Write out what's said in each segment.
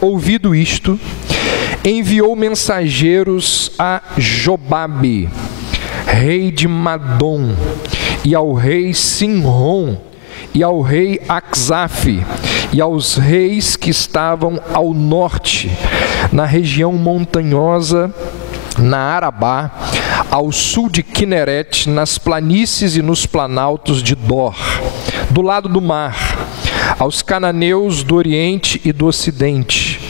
ouvido isto, enviou mensageiros a Jobabe, rei de Madom, e ao rei Sinrom, e ao rei Axaf, e aos reis que estavam ao norte, na região montanhosa, na Arabá, ao sul de Quinerete, nas planícies e nos planaltos de Dor, do lado do mar, aos cananeus do oriente e do ocidente,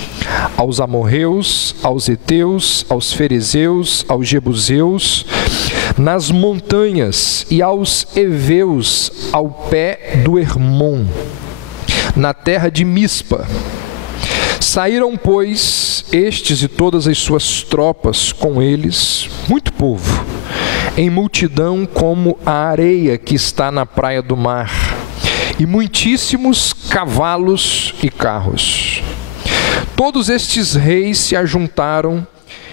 aos amorreus, aos heteus, aos ferezeus, aos jebuseus, nas montanhas, e aos heveus ao pé do Hermon, na terra de Mispa. Saíram, pois, estes e todas as suas tropas com eles, muito povo, em multidão como a areia que está na praia do mar, e muitíssimos cavalos e carros. Todos estes reis se ajuntaram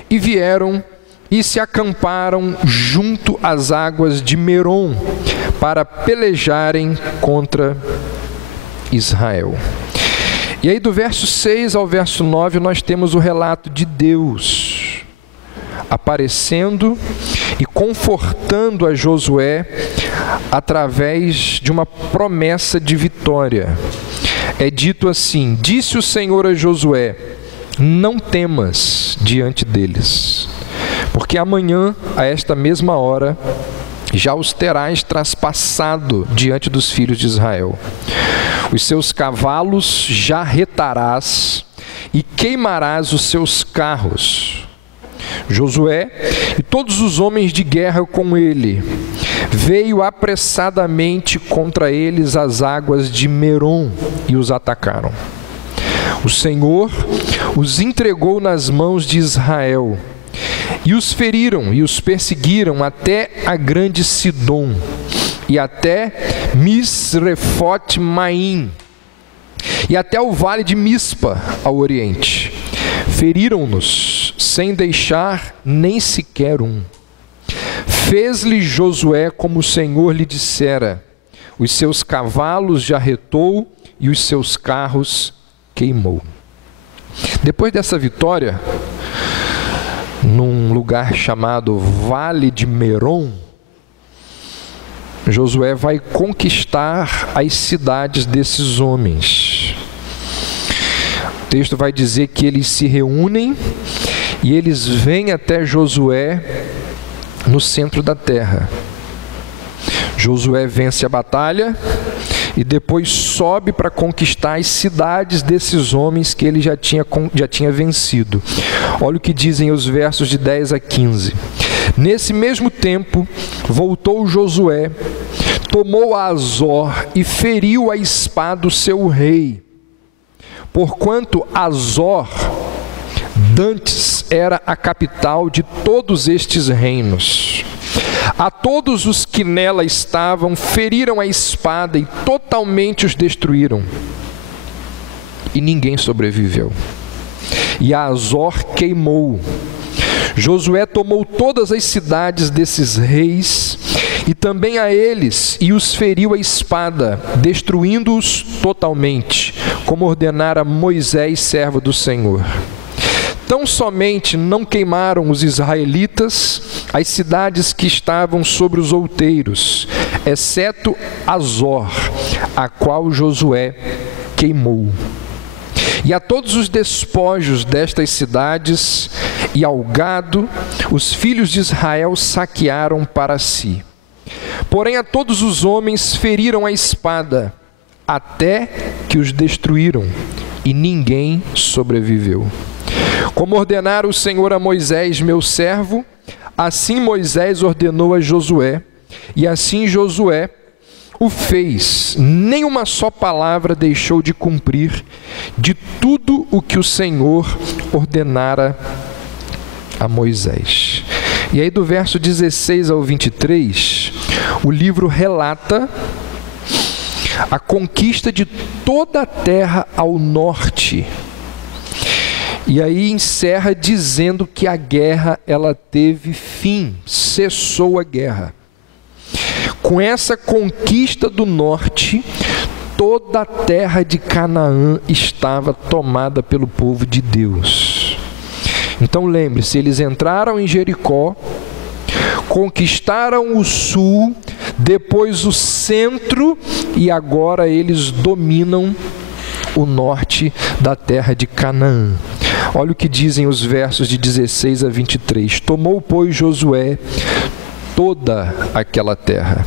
e vieram e se acamparam junto às águas de Merom para pelejarem contra Israel. E aí do verso 6 ao verso 9 nós temos o relato de Deus aparecendo e confortando a Josué através de uma promessa de vitória. É dito assim: disse o Senhor a Josué, não temas diante deles, porque amanhã, a esta mesma hora, já os terás traspassado diante dos filhos de Israel. Os seus cavalos já retarás e queimarás os seus carros. Josué e todos os homens de guerra com ele veio apressadamente contra eles às águas de Merom e os atacaram. O Senhor os entregou nas mãos de Israel e os feriram e os perseguiram até a grande Sidom e até Misrefote-Maim e até o vale de Mispa ao oriente. Feriram-nos sem deixar nem sequer um. Fez-lhe Josué como o Senhor lhe dissera. Os seus cavalos já retou e os seus carros queimou. Depois dessa vitória, num lugar chamado Vale de Merom, Josué vai conquistar as cidades desses homens. O texto vai dizer que eles se reúnem e eles vêm até Josué no centro da terra. Josué vence a batalha e depois sobe para conquistar as cidades desses homens que ele já tinha vencido. Olha o que dizem os versos de 10 a 15. Nesse mesmo tempo, voltou Josué, tomou Azor e feriu a espada o seu rei. Porquanto Azor dantes era a capital de todos estes reinos. A todos os que nela estavam, feriram a espada e totalmente os destruíram. E ninguém sobreviveu. E a Azor queimou. Josué tomou todas as cidades desses reis, e também a eles, e os feriu a espada, destruindo-os totalmente, como ordenara Moisés, servo do Senhor. Tão somente não queimaram os israelitas as cidades que estavam sobre os outeiros, exceto Azor, a qual Josué queimou. E a todos os despojos destas cidades e ao gado, os filhos de Israel saquearam para si. Porém a todos os homens feriram a espada, até que os destruíram, e ninguém sobreviveu. Como ordenara o Senhor a Moisés, meu servo, assim Moisés ordenou a Josué, e assim Josué o fez. Nem uma só palavra deixou de cumprir de tudo o que o Senhor ordenara a Moisés. E aí do verso 16 ao 23, o livro relata a conquista de toda a terra ao norte. E aí encerra dizendo que a guerra, ela teve fim, cessou a guerra. Com essa conquista do norte, toda a terra de Canaã estava tomada pelo povo de Deus. Então lembre-se, eles entraram em Jericó, conquistaram o sul, depois o centro, e agora eles dominam o norte da terra de Canaã. Olha o que dizem os versos de 16 a 23. Tomou, pois, Josué toda aquela terra,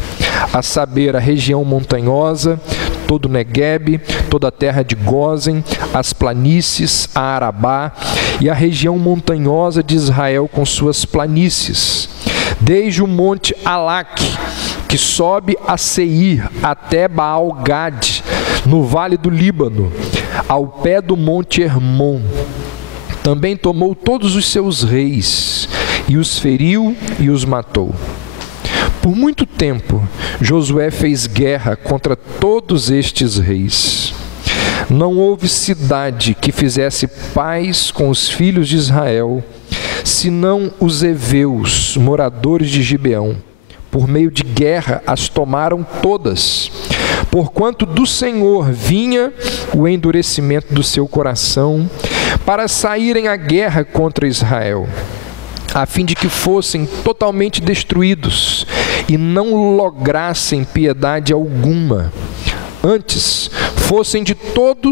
a saber, a região montanhosa, todo o Neguebe, toda a terra de Gósen, as planícies, a Arabá e a região montanhosa de Israel com suas planícies, desde o monte Alaque, que sobe a Seir, até Baal-Gade, no vale do Líbano, ao pé do monte Hermon. Também tomou todos os seus reis, e os feriu e os matou. Por muito tempo, Josué fez guerra contra todos estes reis. Não houve cidade que fizesse paz com os filhos de Israel, senão os heveus, moradores de Gibeão. Por meio de guerra as tomaram todas, porquanto do Senhor vinha o endurecimento do seu coração, para saírem à guerra contra Israel, a fim de que fossem totalmente destruídos e não lograssem piedade alguma, antes fossem de todo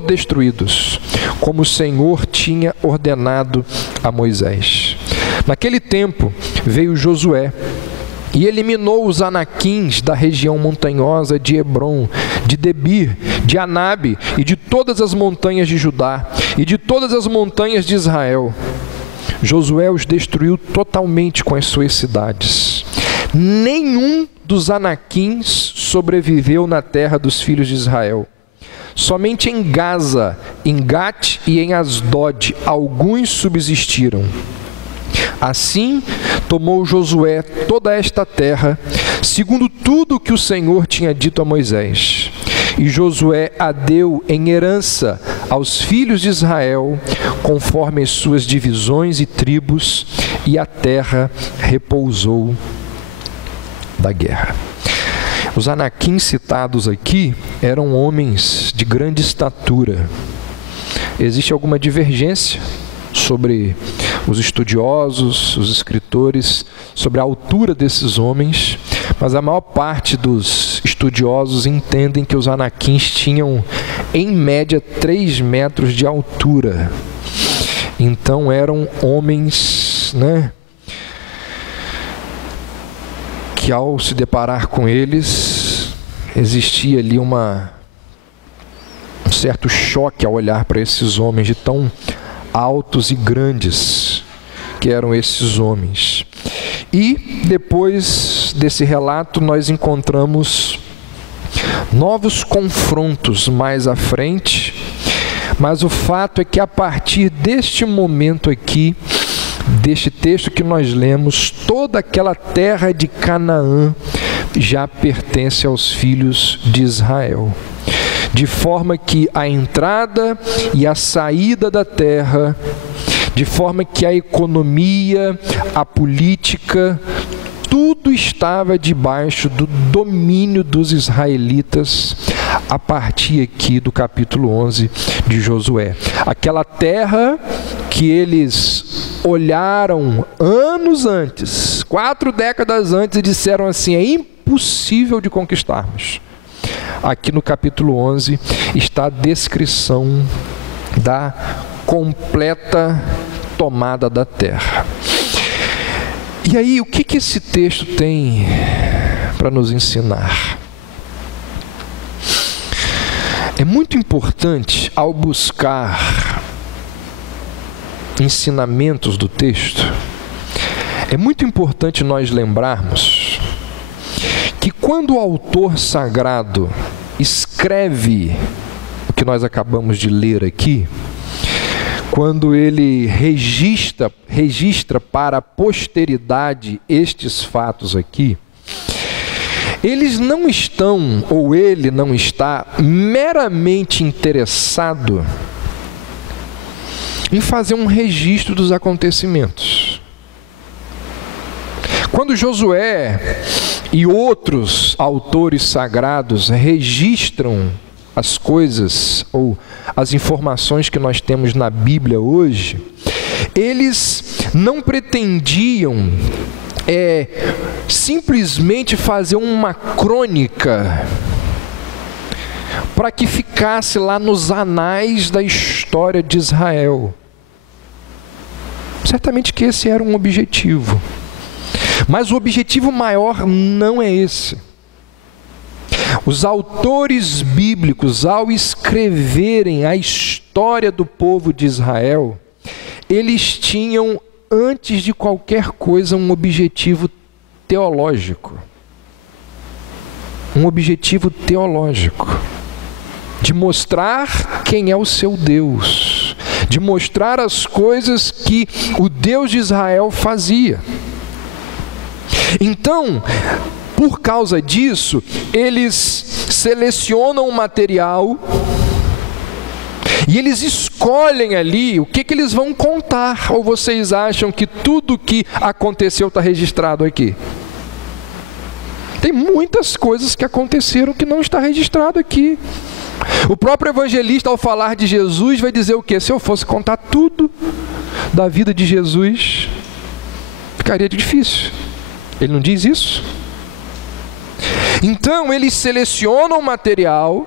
destruídos, como o Senhor tinha ordenado a Moisés. Naquele tempo veio Josué e eliminou os anaquins da região montanhosa de Hebrom, de Debir, de Anabe e de todas as montanhas de Judá e de todas as montanhas de Israel. Josué os destruiu totalmente com as suas cidades. Nenhum dos anaquins sobreviveu na terra dos filhos de Israel. Somente em Gaza, em Gate e em Asdod alguns subsistiram. Assim tomou Josué toda esta terra, segundo tudo que o Senhor tinha dito a Moisés. E Josué a deu em herança aos filhos de Israel, conforme as suas divisões e tribos, e a terra repousou da guerra. Os anaquins citados aqui eram homens de grande estatura. Existe alguma divergência sobre os estudiosos, os escritores, sobre a altura desses homens, mas a maior parte dos estudiosos entendem que os anaquins tinham, em média, 3 metros de altura. Então eram homens, que ao se deparar com eles, existia ali um certo choque ao olhar para esses homens de tão altos e grandes que eram esses homens. E depois desse relato nós encontramos novos confrontos mais à frente, mas o fato é que a partir deste momento aqui, deste texto que nós lemos, toda aquela terra de Canaã já pertence aos filhos de Israel. De forma que a entrada e a saída da terra, de forma que a economia, a política, tudo estava debaixo do domínio dos israelitas, a partir aqui do capítulo 11 de Josué. Aquela terra que eles olharam anos antes, 4 décadas antes, e disseram assim: é impossível de conquistarmos. Aqui no capítulo 11 está a descrição da completa tomada da terra. E aí, o que esse texto tem para nos ensinar? É muito importante, ao buscar ensinamentos do texto, é muito importante nós lembrarmos que quando o autor sagrado escreve o que nós acabamos de ler aqui, quando ele registra para a posteridade estes fatos aqui, eles não estão, ou ele não está, meramente interessado em fazer um registro dos acontecimentos. Quando Josué e outros autores sagrados registram as coisas ou as informações que nós temos na Bíblia hoje, eles não pretendiam simplesmente fazer uma crônica para que ficasse lá nos anais da história de Israel. Certamente que esse era um objetivo, mas o objetivo maior não é esse. Os autores bíblicos, ao escreverem a história do povo de Israel, eles tinham, antes de qualquer coisa, um objetivo teológico. Um objetivo teológico. De mostrar quem é o seu Deus. De mostrar as coisas que o Deus de Israel fazia. Então, por causa disso, eles selecionam o material e eles escolhem ali o que eles vão contar. Ou vocês acham que tudo o que aconteceu está registrado aqui? Tem muitas coisas que aconteceram que não está registrado aqui. O próprio evangelista, ao falar de Jesus, vai dizer o quê? Se eu fosse contar tudo da vida de Jesus, ficaria difícil. Ele não diz isso? Então, eles selecionam o material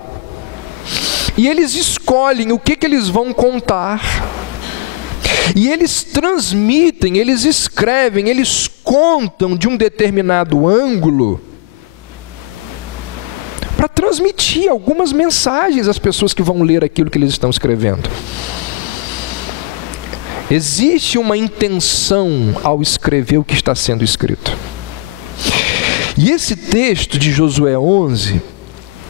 e eles escolhem o que eles vão contar. E eles transmitem, eles escrevem, eles contam de um determinado ângulo para transmitir algumas mensagens às pessoas que vão ler aquilo que eles estão escrevendo. Existe uma intenção ao escrever o que está sendo escrito. E esse texto de Josué 11,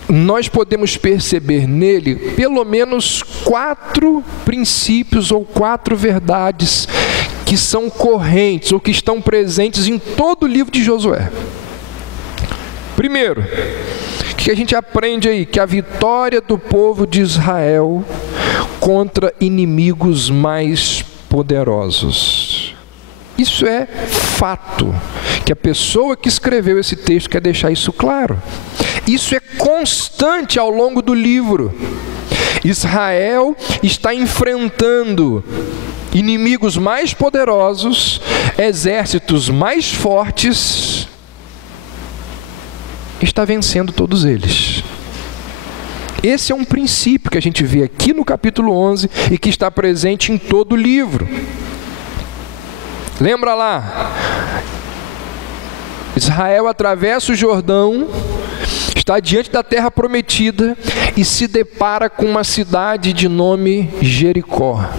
nós podemos perceber nele pelo menos 4 princípios ou 4 verdades que são correntes ou que estão presentes em todo o livro de Josué. Primeiro, o que a gente aprende aí? Que a vitória do povo de Israel contra inimigos mais poderosos. Isso é fato, que a pessoa que escreveu esse texto quer deixar isso claro. Isso é constante ao longo do livro. Israel está enfrentando inimigos mais poderosos, exércitos mais fortes, está vencendo todos eles. Esse é um princípio que a gente vê aqui no capítulo 11 e que está presente em todo o livro. Lembra lá? Israel atravessa o Jordão, está diante da terra prometida e se depara com uma cidade de nome Jericó.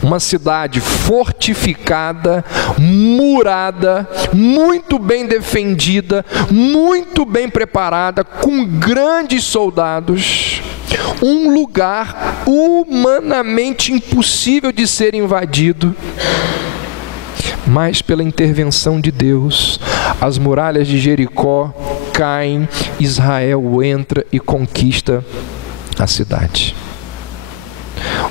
Uma cidade fortificada, murada, muito bem defendida, muito bem preparada, com grandes soldados. Um lugar humanamente impossível de ser invadido. Mas pela intervenção de Deus, as muralhas de Jericó caem, Israel entra e conquista a cidade.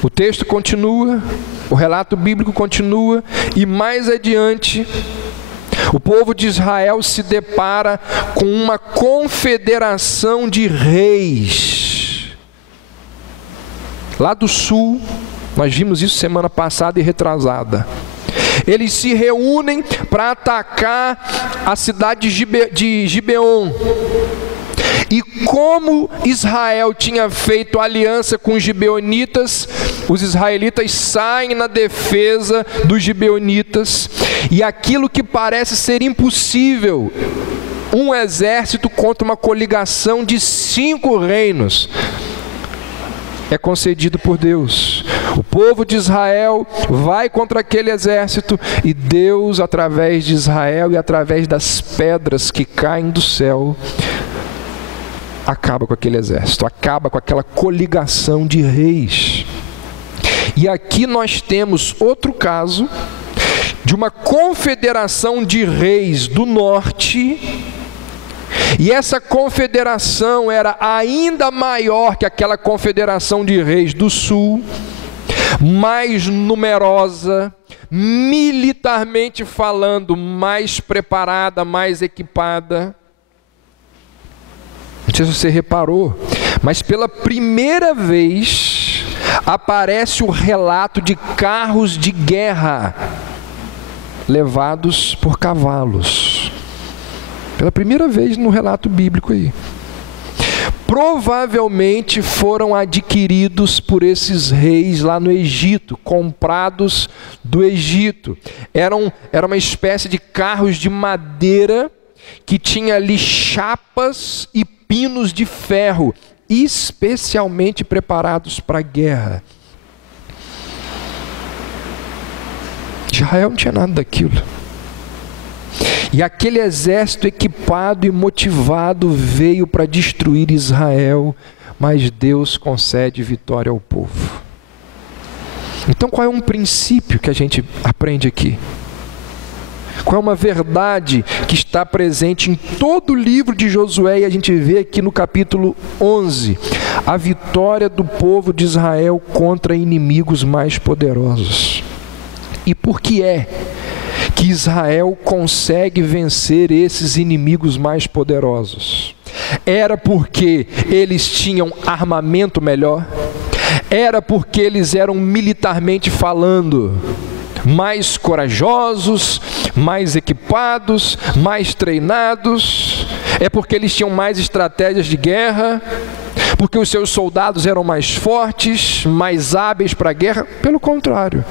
O texto continua, o relato bíblico continua, e mais adiante, o povo de Israel se depara com uma confederação de reis. Lá do sul, nós vimos isso semana passada e retrasada. Eles se reúnem para atacar a cidade de Gibeon. E como Israel tinha feito aliança com os gibeonitas, os israelitas saem na defesa dos gibeonitas. E aquilo que parece ser impossível, um exército contra uma coligação de 5 reinos, é concedido por Deus. O povo de Israel vai contra aquele exército e Deus, através de Israel e através das pedras que caem do céu, acaba com aquele exército, acaba com aquela coligação de reis. E aqui nós temos outro caso de uma confederação de reis do norte. E essa confederação era ainda maior que aquela confederação de reis do sul, mais numerosa, militarmente falando, mais preparada, mais equipada. Não sei se você reparou, mas pela primeira vez aparece o relato de carros de guerra levados por cavalos. Pela primeira vez no relato bíblico aí. Provavelmente foram adquiridos por esses reis lá no Egito, comprados do Egito. Era uma espécie de carros de madeira que tinha ali chapas e pinos de ferro, especialmente preparados para a guerra. Israel não tinha nada daquilo. E aquele exército equipado e motivado veio para destruir Israel, mas Deus concede vitória ao povo. Então qual é um princípio que a gente aprende aqui? Qual é uma verdade que está presente em todo o livro de Josué e a gente vê aqui no capítulo 11? A vitória do povo de Israel contra inimigos mais poderosos. E por que é que Israel consegue vencer esses inimigos mais poderosos? Era porque eles tinham armamento melhor? Era porque eles eram militarmente falando mais corajosos, mais equipados, mais treinados? É porque eles tinham mais estratégias de guerra? Porque os seus soldados eram mais fortes, mais hábeis para a guerra? Pelo contrário.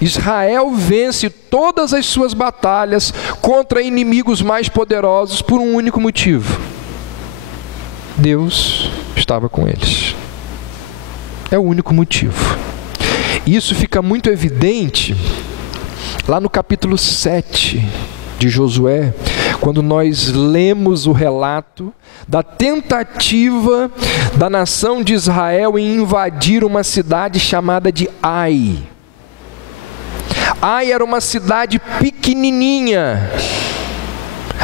Israel vence todas as suas batalhas contra inimigos mais poderosos por um único motivo: Deus estava com eles. É o único motivo. Isso fica muito evidente lá no capítulo 7 de Josué, quando nós lemos o relato da tentativa da nação de Israel em invadir uma cidade chamada de Ai. Ai era uma cidade pequenininha.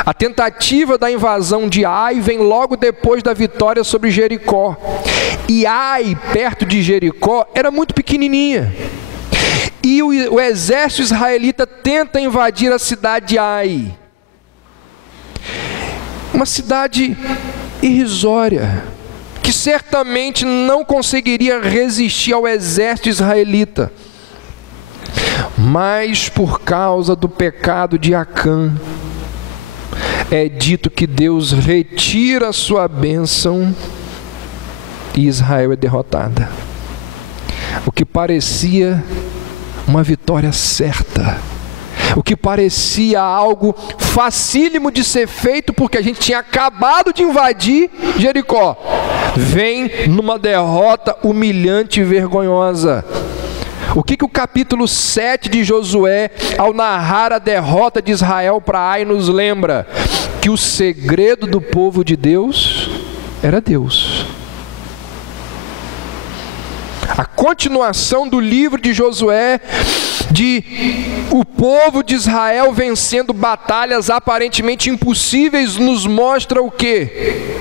A tentativa da invasão de Ai vem logo depois da vitória sobre Jericó. E Ai, perto de Jericó, era muito pequenininha. E o exército israelita tenta invadir a cidade de Ai. Uma cidade irrisória, que certamente não conseguiria resistir ao exército israelita. Mas por causa do pecado de Acã, é dito que Deus retira a sua bênção e Israel é derrotada. O que parecia uma vitória certa, o que parecia algo facílimo de ser feito, porque a gente tinha acabado de invadir Jericó, vem numa derrota humilhante e vergonhosa. O que o capítulo 7 de Josué, ao narrar a derrota de Israel para Ai, nos lembra? Que o segredo do povo de Deus era Deus. A continuação do livro de Josué, de o povo de Israel vencendo batalhas aparentemente impossíveis, nos mostra o quê?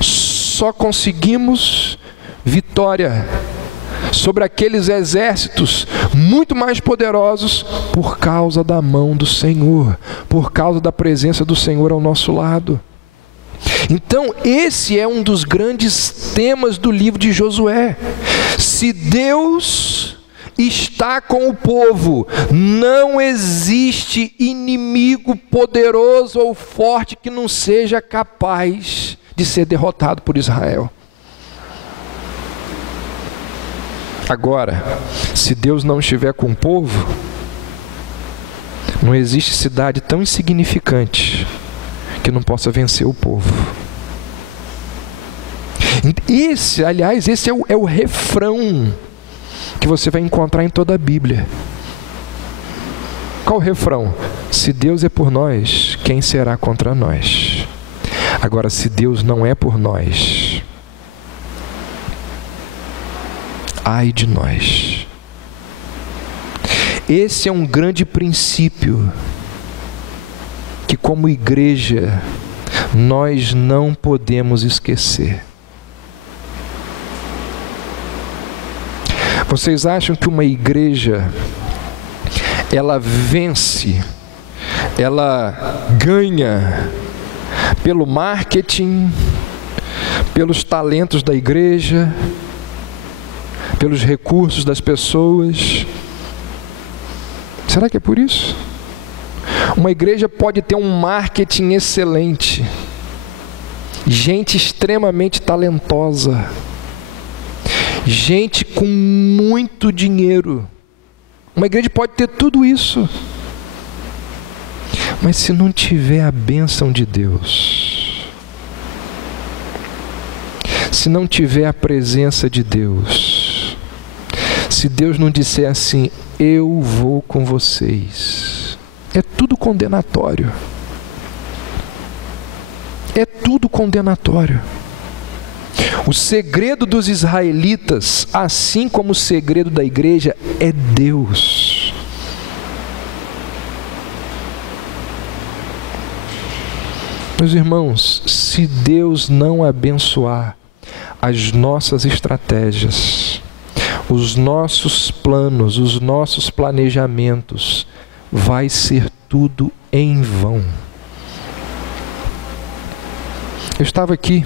Só conseguimos vitória sobre aqueles exércitos muito mais poderosos por causa da mão do Senhor, por causa da presença do Senhor ao nosso lado. Então esse é um dos grandes temas do livro de Josué. Se Deus está com o povo, não existe inimigo poderoso ou forte que não seja capaz de ser derrotado por Israel. Agora, se Deus não estiver com o povo, não existe cidade tão insignificante que não possa vencer o povo. Esse é o refrão que você vai encontrar em toda a Bíblia. Qual o refrão? Se Deus é por nós, quem será contra nós? Agora, se Deus não é por nós, ai de nós. Esse é um grande princípio que, como igreja, nós não podemos esquecer. Vocês acham que uma igreja ela vence, ela ganha pelo marketing, pelos talentos da igreja, pelos recursos das pessoas. Será que é por isso? Uma igreja pode ter um marketing excelente, gente extremamente talentosa, gente com muito dinheiro. Uma igreja pode ter tudo isso, mas se não tiver a bênção de Deus, se não tiver a presença de Deus, se Deus não disser assim, eu vou com vocês, é tudo condenatório. É tudo condenatório. O segredo dos israelitas, assim como o segredo da igreja, é Deus. Meus irmãos, se Deus não abençoar as nossas estratégias, os nossos planos, os nossos planejamentos, vai ser tudo em vão. Eu estava aqui,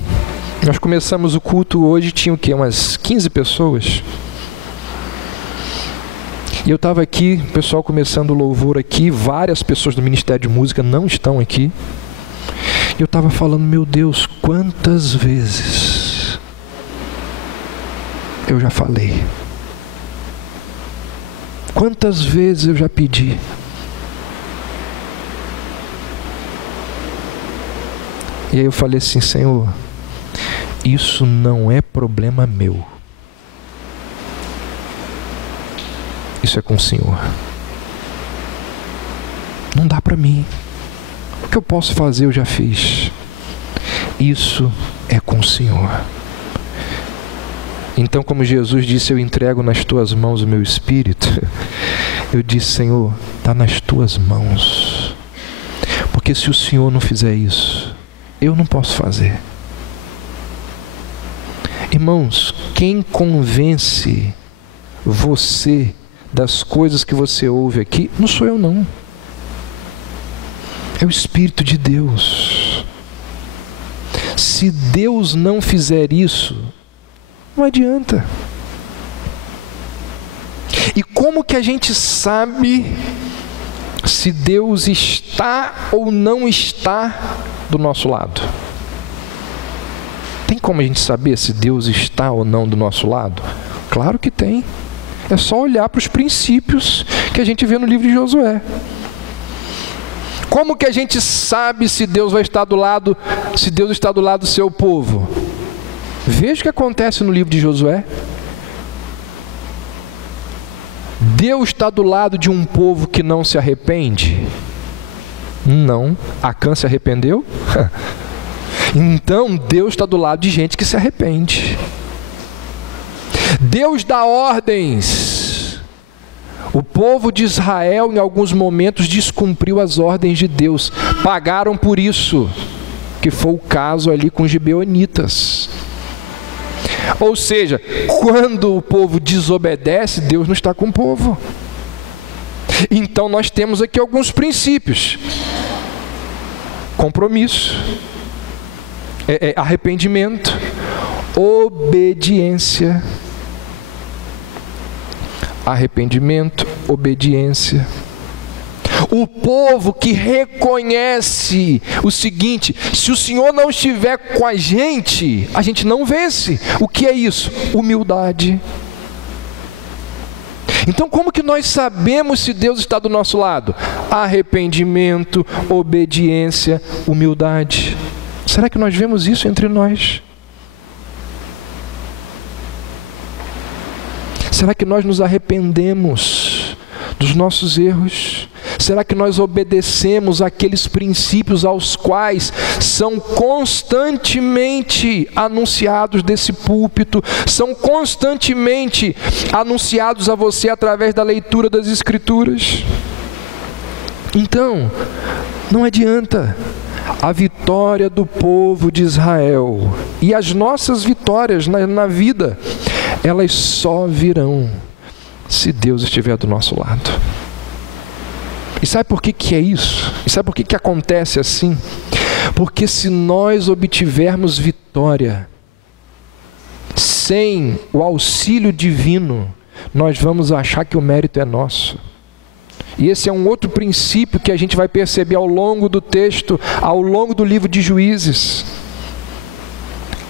nós começamos o culto hoje, tinha o quê? Umas 15 pessoas. E eu estava aqui, o pessoal começando o louvor aqui, várias pessoas do Ministério de Música não estão aqui. E eu estava falando, meu Deus, quantas vezes eu já falei? Quantas vezes eu já pedi? E aí eu falei assim, Senhor, isso não é problema meu. Isso é com o Senhor. Não dá para mim. O que eu posso fazer eu já fiz. Isso é com o Senhor. Então, como Jesus disse, eu entrego nas tuas mãos o meu espírito. Eu disse, Senhor, está nas tuas mãos. Porque se o Senhor não fizer isso, eu não posso fazer. Irmãos, quem convence você das coisas que você ouve aqui, não sou eu não. É o Espírito de Deus. Se Deus não fizer isso, não adianta. E como que a gente sabe se Deus está ou não está do nosso lado? Tem como a gente saber se Deus está ou não do nosso lado? Claro que tem. É só olhar para os princípios que a gente vê no livro de Josué. Como que a gente sabe se Deus vai estar do lado, se Deus está do lado do seu povo? Veja o que acontece no livro de Josué. Deus está do lado de um povo que não se arrepende? Não. Acã se arrependeu? Então Deus está do lado de gente que se arrepende. Deus dá ordens. O povo de Israel em alguns momentos descumpriu as ordens de Deus. Pagaram por isso, que foi o caso ali com os gibeonitas. Ou seja, quando o povo desobedece, Deus não está com o povo. Então nós temos aqui alguns princípios. Compromisso, arrependimento, obediência. Arrependimento, obediência. O povo que reconhece o seguinte: se o Senhor não estiver com a gente não vence. O que é isso? Humildade. Então como que nós sabemos se Deus está do nosso lado? Arrependimento, obediência, humildade. Será que nós vemos isso entre nós? Será que nós nos arrependemos dos nossos erros? Será que nós obedecemos aqueles princípios aos quais são constantemente anunciados desse púlpito, são constantemente anunciados a você através da leitura das Escrituras? Então, não adianta. A vitória do povo de Israel e as nossas vitórias na vida, elas só virão se Deus estiver do nosso lado. E sabe por que é isso? E sabe por que acontece assim? Porque se nós obtivermos vitória sem o auxílio divino, nós vamos achar que o mérito é nosso. E esse é um outro princípio que a gente vai perceber ao longo do texto, ao longo do livro de Juízes.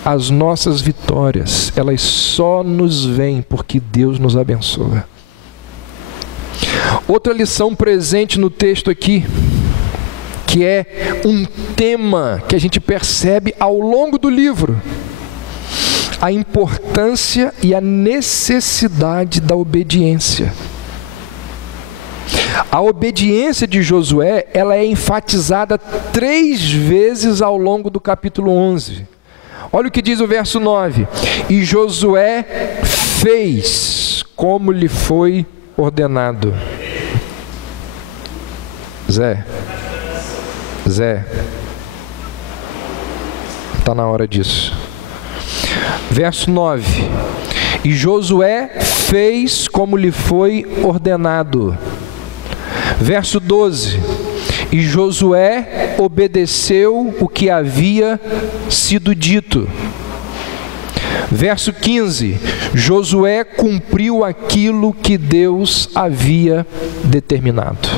As nossas vitórias, elas só nos vêm porque Deus nos abençoa. Outra lição presente no texto aqui, que é um tema que a gente percebe ao longo do livro: a importância e a necessidade da obediência. A obediência de Josué, ela é enfatizada 3 vezes ao longo do capítulo 11. Olha o que diz o verso 9: e Josué fez como lhe foi ordenado. Zé, está na hora disso. Verso 9: e Josué fez como lhe foi ordenado. Verso 12: e Josué obedeceu o que havia sido dito. Verso 15: Josué cumpriu aquilo que Deus havia determinado.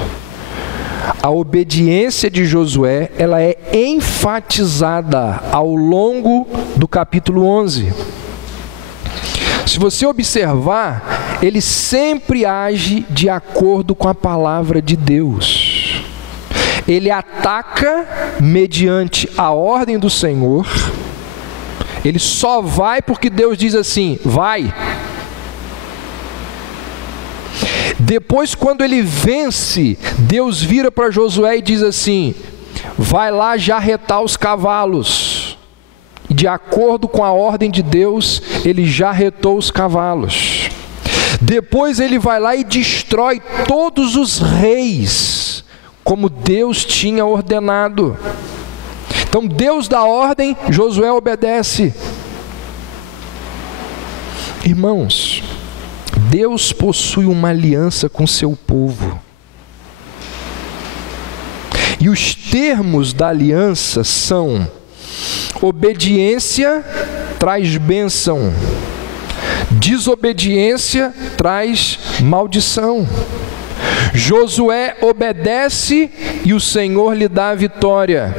A obediência de Josué, ela é enfatizada ao longo do capítulo 11. Se você observar, ele sempre age de acordo com a palavra de Deus. Ele ataca mediante a ordem do Senhor. Ele só vai porque Deus diz assim: vai. Depois, quando ele vence, Deus vira para Josué e diz assim: vai lá jarretar os cavalos. E de acordo com a ordem de Deus, ele jarretou os cavalos. Depois ele vai lá e destrói todos os reis, como Deus tinha ordenado. Então Deus dá ordem, Josué obedece. Irmãos, Deus possui uma aliança com seu povo. E os termos da aliança são: obediência traz bênção, desobediência traz maldição. Josué obedece e o Senhor lhe dá a vitória.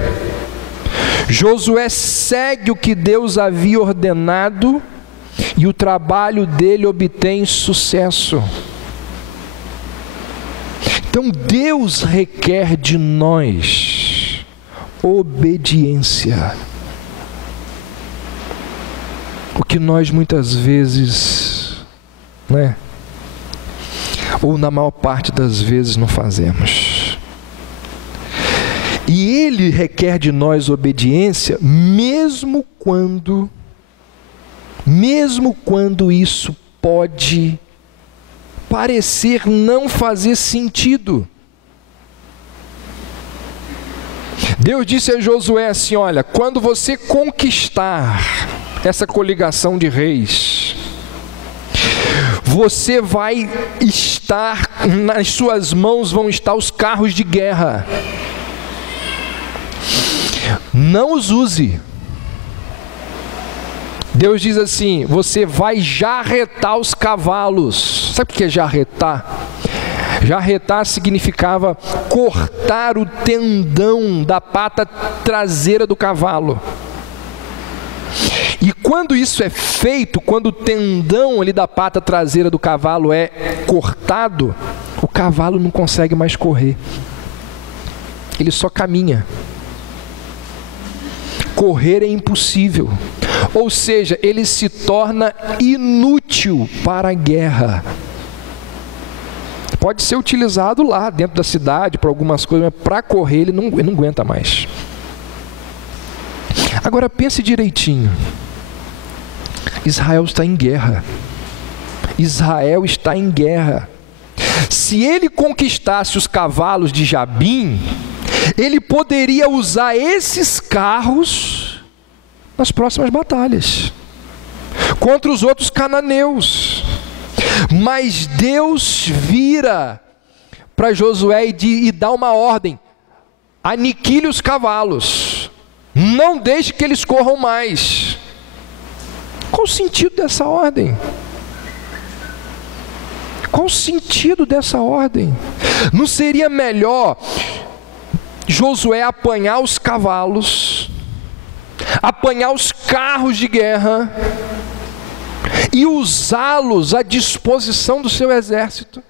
Josué segue o que Deus havia ordenado e o trabalho dele obtém sucesso. Então Deus requer de nós obediência. O que nós muitas vezes, ou na maior parte das vezes, não fazemos. E Ele requer de nós obediência, mesmo quando isso pode parecer não fazer sentido. Deus disse a Josué assim: olha, quando você conquistar essa coligação de reis, você vai estar, nas suas mãos vão estar os carros de guerra. Não os use. Deus diz assim: você vai jarretar os cavalos. Sabe o que é jarretar? Jarretar significava cortar o tendão da pata traseira do cavalo. E quando isso é feito, quando o tendão ali da pata traseira do cavalo é cortado, o cavalo não consegue mais correr. Ele só caminha. Correr é impossível. Ou seja, ele se torna inútil para a guerra. Pode ser utilizado lá dentro da cidade para algumas coisas, mas para correr ele não aguenta mais. Agora pense direitinho. Israel está em guerra. Israel está em guerra. Se ele conquistasse os cavalos de Jabim, ele poderia usar esses carros nas próximas batalhas contra os outros cananeus. Mas Deus vira para Josué e dá uma ordem: aniquile os cavalos, não deixe que eles corram mais. Qual o sentido dessa ordem? Qual o sentido dessa ordem? Não seria melhor Josué apanhar os cavalos, apanhar os carros de guerra e usá-los à disposição do seu exército?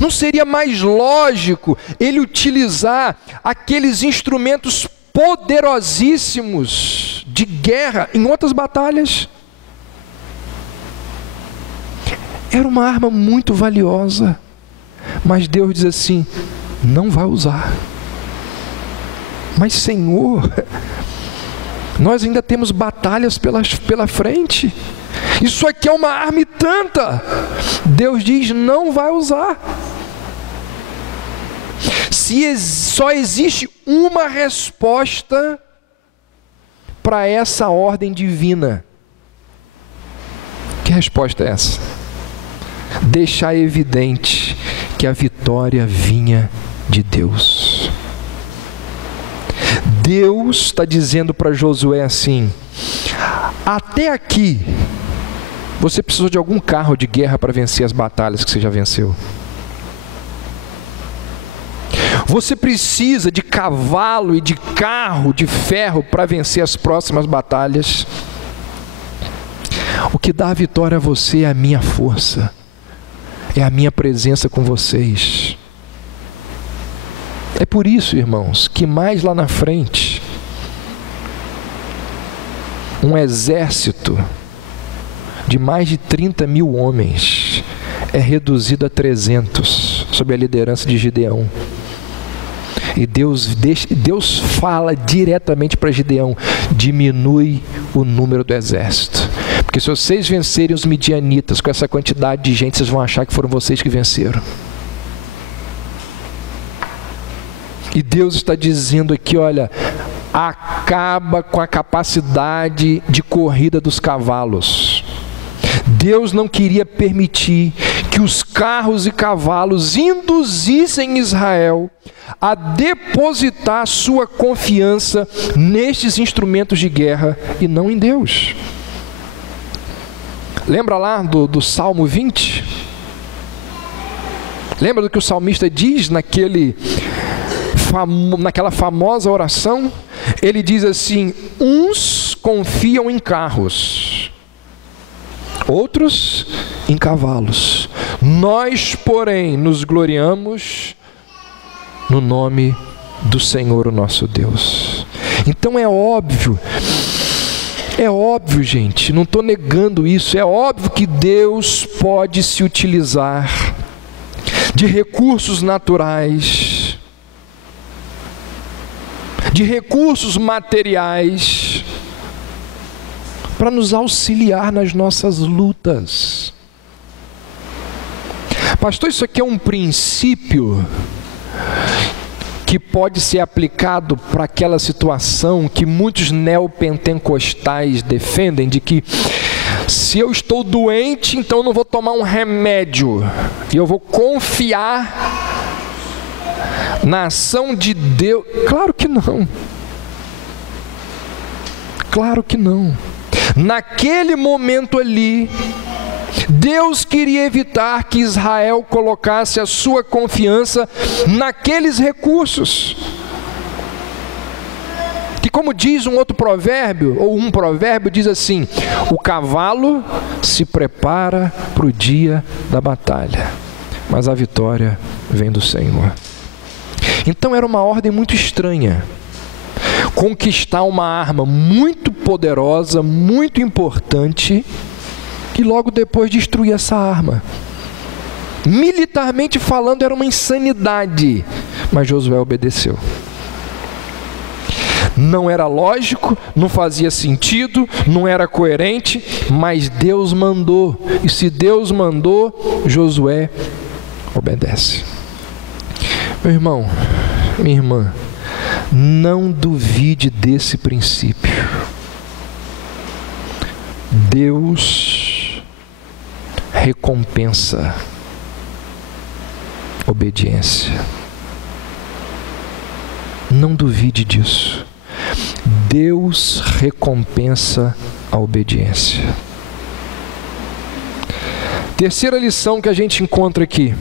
Não seria mais lógico ele utilizar aqueles instrumentos poderosíssimos de guerra em outras batalhas? Era uma arma muito valiosa, mas Deus diz assim: não vai usar. Mas Senhor, nós ainda temos batalhas pela frente. Isso aqui é uma arma e tanta. Deus diz: não vai usar. Só existe uma resposta para essa ordem divina. Que resposta é essa? Deixar evidente que a vitória vinha de Deus. Deus está dizendo para Josué assim: até aqui você precisou de algum carro de guerra para vencer as batalhas que você já venceu. Você precisa de cavalo e de carro de ferro para vencer as próximas batalhas. O que dá a vitória a você é a minha força, é a minha presença com vocês. É por isso, irmãos, que mais lá na frente, um exército de mais de 30 mil homens é reduzido a 300, sob a liderança de Gideão. E Deus fala diretamente para Gideão: diminui o número do exército, porque se vocês vencerem os midianitas com essa quantidade de gente, vocês vão achar que foram vocês que venceram. E Deus está dizendo aqui: olha, acaba com a capacidade de corrida dos cavalos. Deus não queria permitir que os carros e cavalos induzissem Israel a depositar sua confiança nestes instrumentos de guerra e não em Deus. Lembra lá do Salmo 20? Lembra do que o salmista diz naquela famosa oração? Ele diz assim: uns confiam em carros, outros em cavalos. Nós, porém, nos gloriamos no nome do Senhor, o nosso Deus. Então é óbvio, gente, não estou negando isso, é óbvio que Deus pode se utilizar de recursos naturais, de recursos materiais, para nos auxiliar nas nossas lutas. Pastor, isso aqui é um princípio que pode ser aplicado para aquela situação que muitos neopentecostais defendem, de que se eu estou doente, então eu não vou tomar um remédio, e eu vou confiar na ação de Deus. Claro que não. Claro que não. Naquele momento ali, Deus queria evitar que Israel colocasse a sua confiança naqueles recursos. Que, como diz um outro provérbio, ou um provérbio diz assim: o cavalo se prepara para o dia da batalha, mas a vitória vem do Senhor. Então era uma ordem muito estranha conquistar uma arma muito poderosa, muito importante, e logo depois destruir essa arma. Militarmente falando, era uma insanidade, mas Josué obedeceu. Não era lógico, não fazia sentido, não era coerente, mas Deus mandou, e se Deus mandou, Josué obedece. Meu irmão, minha irmã, não duvide desse princípio. Deus recompensa obediência. Não duvide disso. Deus recompensa a obediência. Terceira lição que a gente encontra aqui: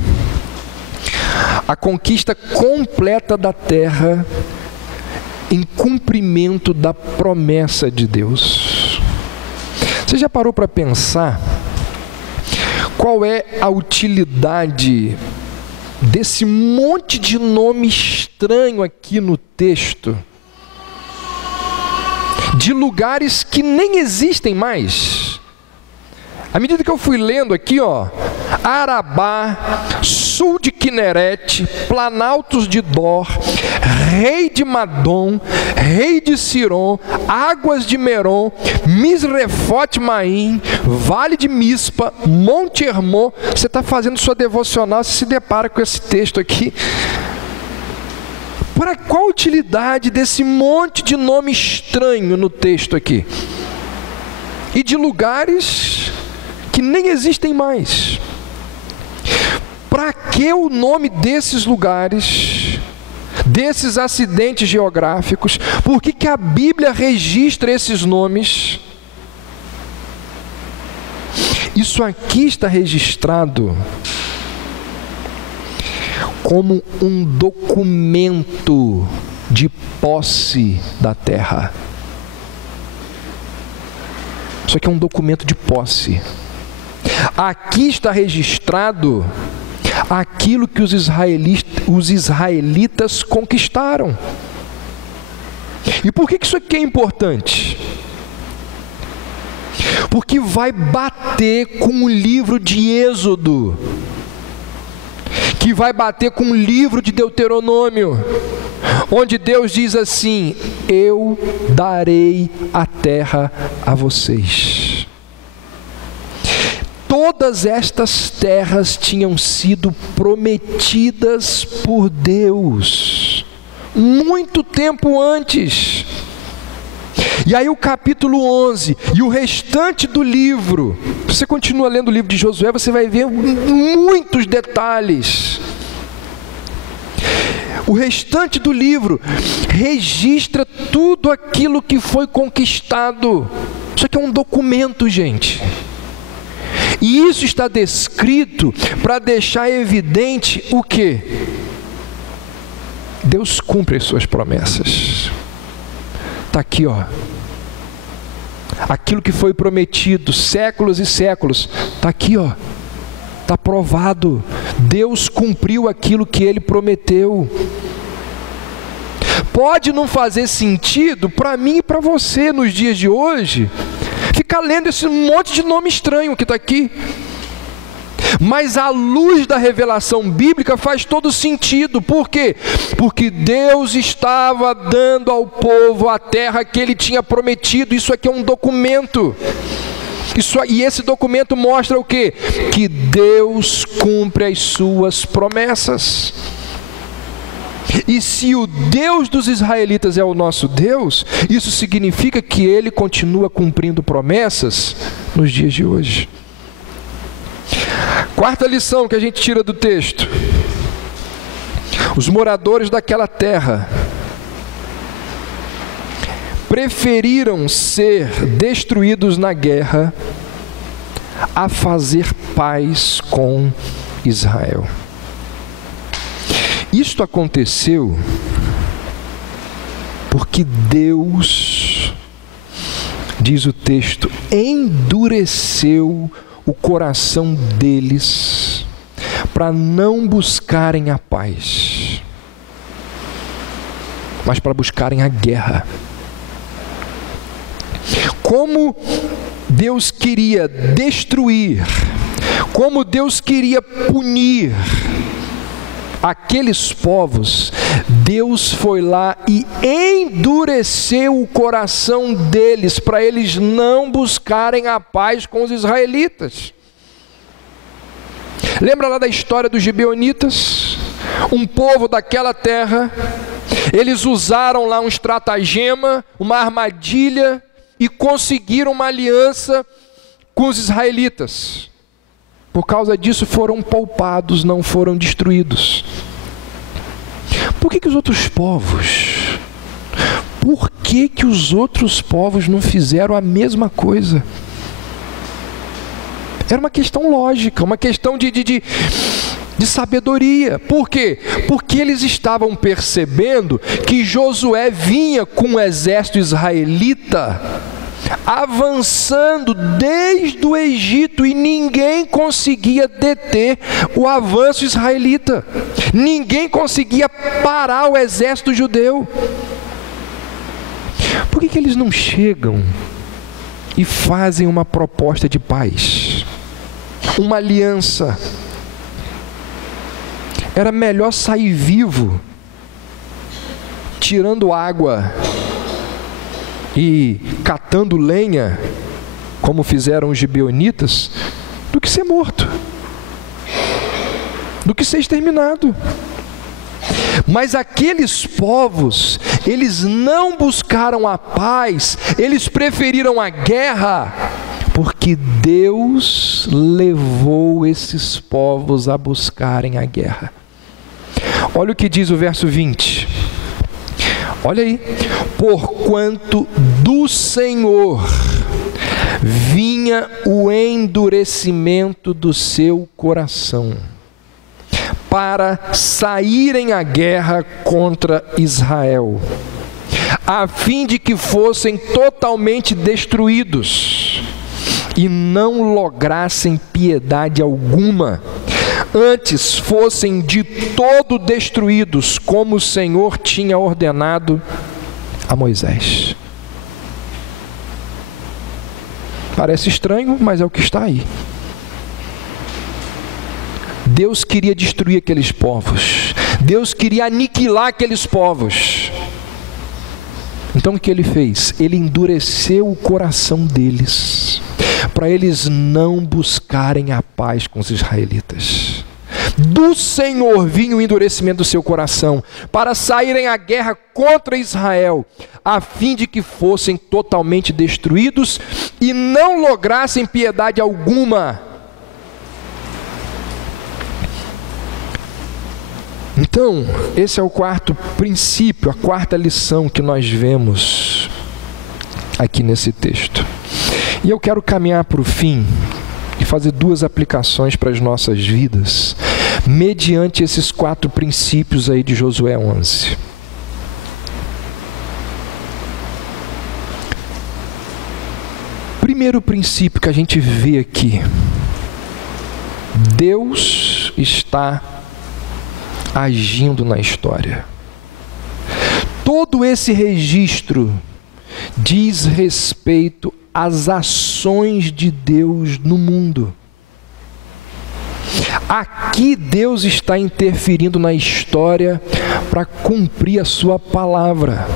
a conquista completa da terra em cumprimento da promessa de Deus. Você já parou para pensar qual é a utilidade desse monte de nome estranho aqui no texto? De lugares que nem existem mais. À medida que eu fui lendo aqui, Arabá, sul de Quinerete, planaltos de Dor, rei de Madom, rei de Siron, águas de Merom, Misrefote Maim, vale de Mispa, Monte Hermon. Você está fazendo sua devocional, você se depara com esse texto aqui. Para qual utilidade desse monte de nome estranho no texto aqui? E de lugares que nem existem mais. Para que o nome desses lugares, desses acidentes geográficos? Por que a Bíblia registra esses nomes? Isso aqui está registrado como um documento de posse da terra. Isso aqui é um documento de posse. Aqui está registrado aquilo que os israelitas conquistaram. E por que isso aqui é importante? Porque vai bater com o livro de Êxodo, que vai bater com o livro de Deuteronômio, onde Deus diz assim: eu darei a terra a vocês. Todas estas terras tinham sido prometidas por Deus muito tempo antes. E aí o capítulo 11 e o restante do livro, você continua lendo o livro de Josué, você vai ver muitos detalhes. O restante do livro registra tudo aquilo que foi conquistado. Isso aqui é um documento, gente. E isso está descrito para deixar evidente o quê? Deus cumpre as suas promessas. Está aqui, aquilo que foi prometido séculos e séculos, está aqui, está provado. Deus cumpriu aquilo que Ele prometeu. Pode não fazer sentido para mim e para você nos dias de hoje ficar lendo esse monte de nome estranho que está aqui, mas à luz da revelação bíblica faz todo sentido. Por quê? Porque Deus estava dando ao povo a terra que Ele tinha prometido. Isso aqui é um documento. E esse documento mostra o quê? Que Deus cumpre as suas promessas. E se o Deus dos israelitas é o nosso Deus, isso significa que Ele continua cumprindo promessas nos dias de hoje. Quarta lição que a gente tira do texto: os moradores daquela terra preferiram ser destruídos na guerra a fazer paz com Israel. Isto aconteceu porque Deus, diz o texto, endureceu o coração deles para não buscarem a paz, mas para buscarem a guerra. Como Deus queria destruir, como Deus queria punir aqueles povos, Deus foi lá e endureceu o coração deles para eles não buscarem a paz com os israelitas. Lembra lá da história dos gibeonitas? Um povo daquela terra, eles usaram lá um estratagema, uma armadilha, e conseguiram uma aliança com os israelitas. Por causa disso foram poupados, não foram destruídos. Por que os outros povos? Por que os outros povos não fizeram a mesma coisa? Era uma questão lógica, uma questão de sabedoria. Por quê? Porque eles estavam percebendo que Josué vinha com o exército israelita avançando desde o Egito e ninguém conseguia deter o avanço israelita. Ninguém conseguia parar o exército judeu. Por que eles não chegam e fazem uma proposta de paz? Uma aliança? Era melhor sair vivo, tirando água e catando lenha, como fizeram os gibeonitas, do que ser morto, do que ser exterminado. Mas aqueles povos, eles não buscaram a paz, eles preferiram a guerra, porque Deus levou esses povos a buscarem a guerra. Olha o que diz o verso 20. Olha aí. Porquanto do Senhor vinha o endurecimento do seu coração, para saírem à guerra contra Israel, a fim de que fossem totalmente destruídos e não lograssem piedade alguma, antes fossem de todo destruídos, como o Senhor tinha ordenado a Moisés. Parece estranho, mas é o que está aí. Deus queria destruir aqueles povos. Deus queria aniquilar aqueles povos. Então o que ele fez? Ele endureceu o coração deles, para eles não buscarem a paz com os israelitas. Do Senhor vinha o endurecimento do seu coração, para saírem à guerra contra Israel, a fim de que fossem totalmente destruídos e não lograssem piedade alguma. Então, esse é o quarto princípio, a quarta lição que nós vemos aqui nesse texto. E eu quero caminhar para o fim e fazer duas aplicações para as nossas vidas, mediante esses quatro princípios aí de Josué 11. Primeiro princípio que a gente vê aqui: Deus está agindo na história. Todo esse registro diz respeito às ações de Deus no mundo. Aqui Deus está interferindo na história para cumprir a sua palavra.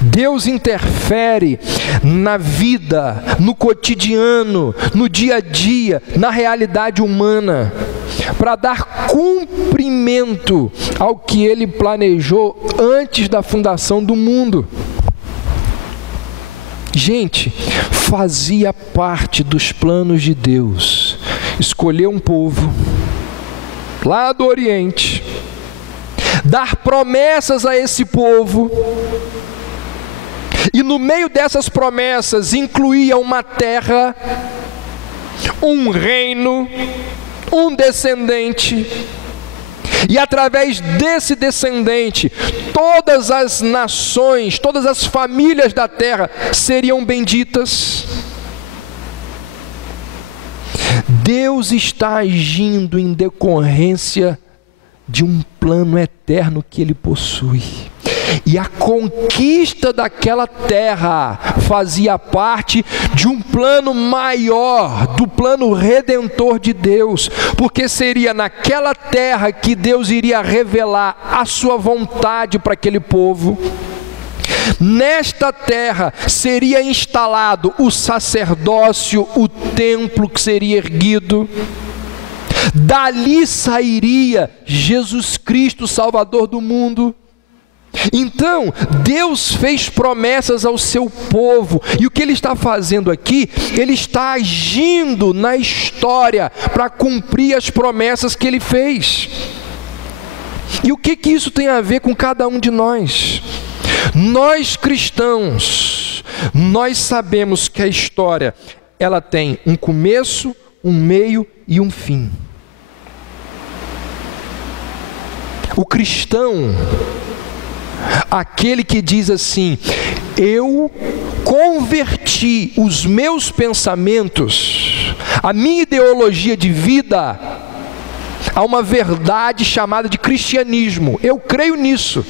Deus interfere na vida, no cotidiano, no dia a dia, na realidade humana, para dar cumprimento ao que Ele planejou antes da fundação do mundo. Gente, fazia parte dos planos de Deus escolher um povo lá do Oriente, dar promessas a esse povo, e no meio dessas promessas incluía uma terra, um reino, um descendente, e através desse descendente, todas as nações, todas as famílias da terra seriam benditas. Deus está agindo em decorrência de um plano eterno que Ele possui. E a conquista daquela terra fazia parte de um plano maior, do plano redentor de Deus, porque seria naquela terra que Deus iria revelar a sua vontade para aquele povo. Nesta terra seria instalado o sacerdócio, o templo que seria erguido. Dali sairia Jesus Cristo, Salvador do mundo. Então, Deus fez promessas ao seu povo, e o que Ele está fazendo aqui, Ele está agindo na história para cumprir as promessas que Ele fez. E o que isso tem a ver com cada um de nós? Nós cristãos, nós sabemos que a história, ela tem um começo, um meio e um fim. O cristão, aquele que diz assim: eu converti os meus pensamentos, a minha ideologia de vida, a uma verdade chamada de cristianismo. Eu creio nisso.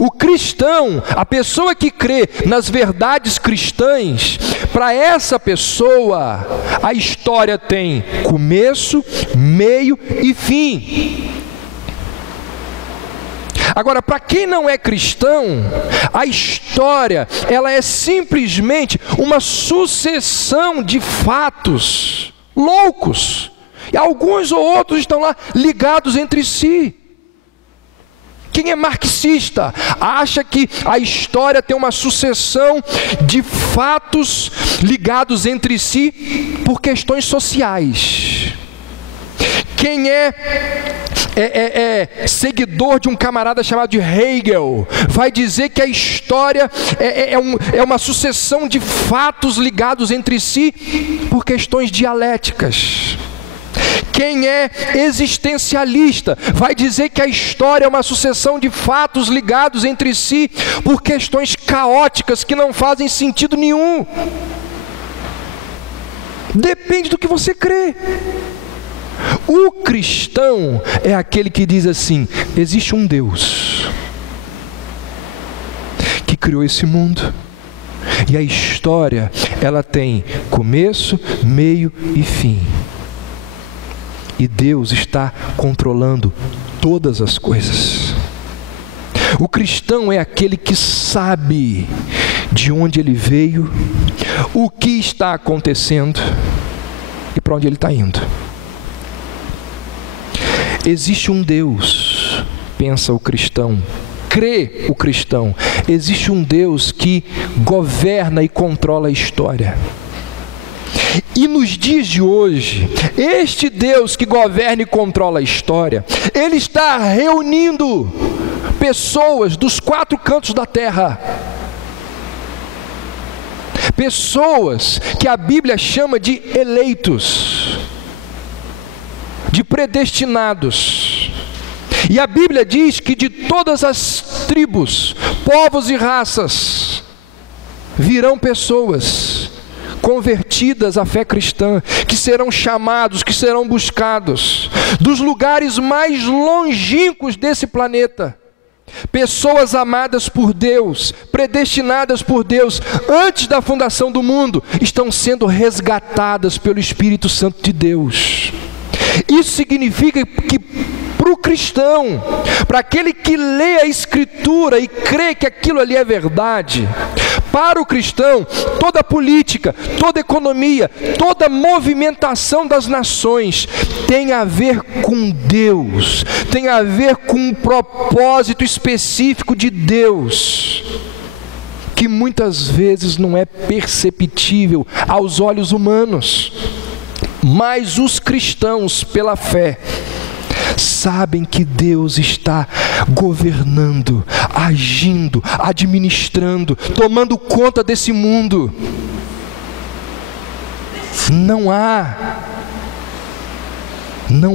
O cristão, a pessoa que crê nas verdades cristãs, para essa pessoa, a história tem começo, meio e fim. Agora, para quem não é cristão, a história, ela é simplesmente uma sucessão de fatos loucos. E alguns ou outros estão lá ligados entre si. Quem é marxista acha que a história tem uma sucessão de fatos ligados entre si por questões sociais. Quem é seguidor de um camarada chamado de Hegel vai dizer que a história é uma sucessão de fatos ligados entre si por questões dialéticas. Quem é existencialista vai dizer que a história é uma sucessão de fatos ligados entre si por questões caóticas que não fazem sentido nenhum. Depende do que você crê. O cristão é aquele que diz assim: existe um Deus que criou esse mundo, e a história, ela tem começo, meio e fim. E Deus está controlando todas as coisas. O cristão é aquele que sabe de onde ele veio, o que está acontecendo e para onde ele está indo. Existe um Deus, pensa o cristão, crê o cristão, existe um Deus que governa e controla a história. E nos dias de hoje, este Deus que governa e controla a história, Ele está reunindo pessoas dos 4 cantos da terra. Pessoas que a Bíblia chama de eleitos, de predestinados. E a Bíblia diz que de todas as tribos, povos e raças, virão pessoas convertidas à fé cristã, que serão chamados, que serão buscados, dos lugares mais longínquos desse planeta. Pessoas amadas por Deus, predestinadas por Deus, antes da fundação do mundo, estão sendo resgatadas pelo Espírito Santo de Deus. Isso significa que para o cristão, para aquele que lê a Escritura e crê que aquilo ali é verdade, para o cristão, toda política, toda economia, toda movimentação das nações tem a ver com Deus, tem a ver com um propósito específico de Deus, que muitas vezes não é perceptível aos olhos humanos. Mas os cristãos, pela fé, sabem que Deus está governando, agindo, administrando, tomando conta desse mundo. Não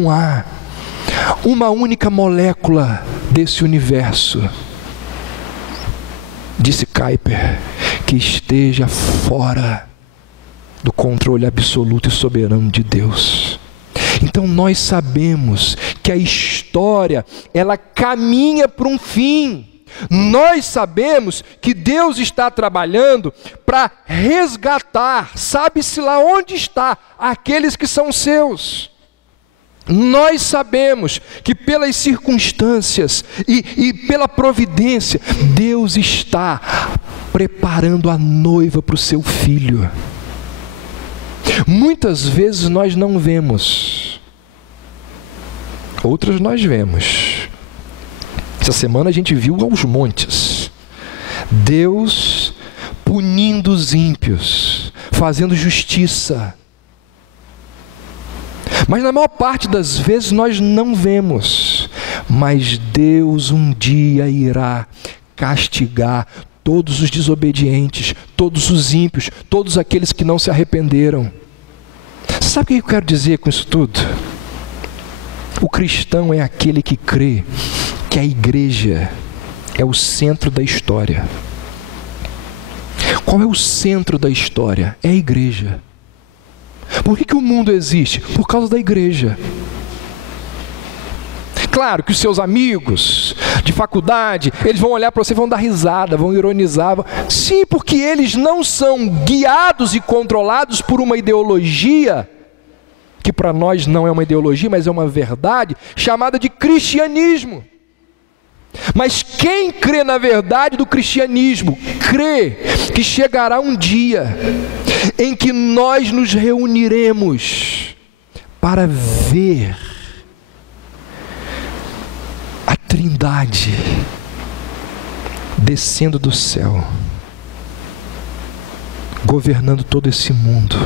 há uma única molécula desse universo, disse Kuyper, que esteja fora do controle absoluto e soberano de Deus. Então nós sabemos que a história, ela caminha para um fim. Nós sabemos que Deus está trabalhando para resgatar, sabe-se lá onde está, aqueles que são seus. Nós sabemos que pelas circunstâncias e pela providência, Deus está preparando a noiva para o seu filho. Muitas vezes nós não vemos, outras nós vemos. Essa semana a gente viu aos montes Deus punindo os ímpios, fazendo justiça. Mas na maior parte das vezes nós não vemos. Mas Deus um dia irá castigar todos os desobedientes, todos os ímpios, todos aqueles que não se arrependeram. Sabe o que eu quero dizer com isso tudo? O cristão é aquele que crê que a igreja é o centro da história. Qual é o centro da história? É a igreja. Por que o mundo existe? Por causa da igreja. Claro que os seus amigos de faculdade, eles vão olhar para você e vão dar risada, vão ironizar. Sim, porque eles não são guiados e controlados por uma ideologia, que para nós não é uma ideologia, mas é uma verdade, chamada de cristianismo. Mas quem crê na verdade do cristianismo, crê que chegará um dia em que nós nos reuniremos para ver a Trindade descendo do céu, governando todo esse mundo,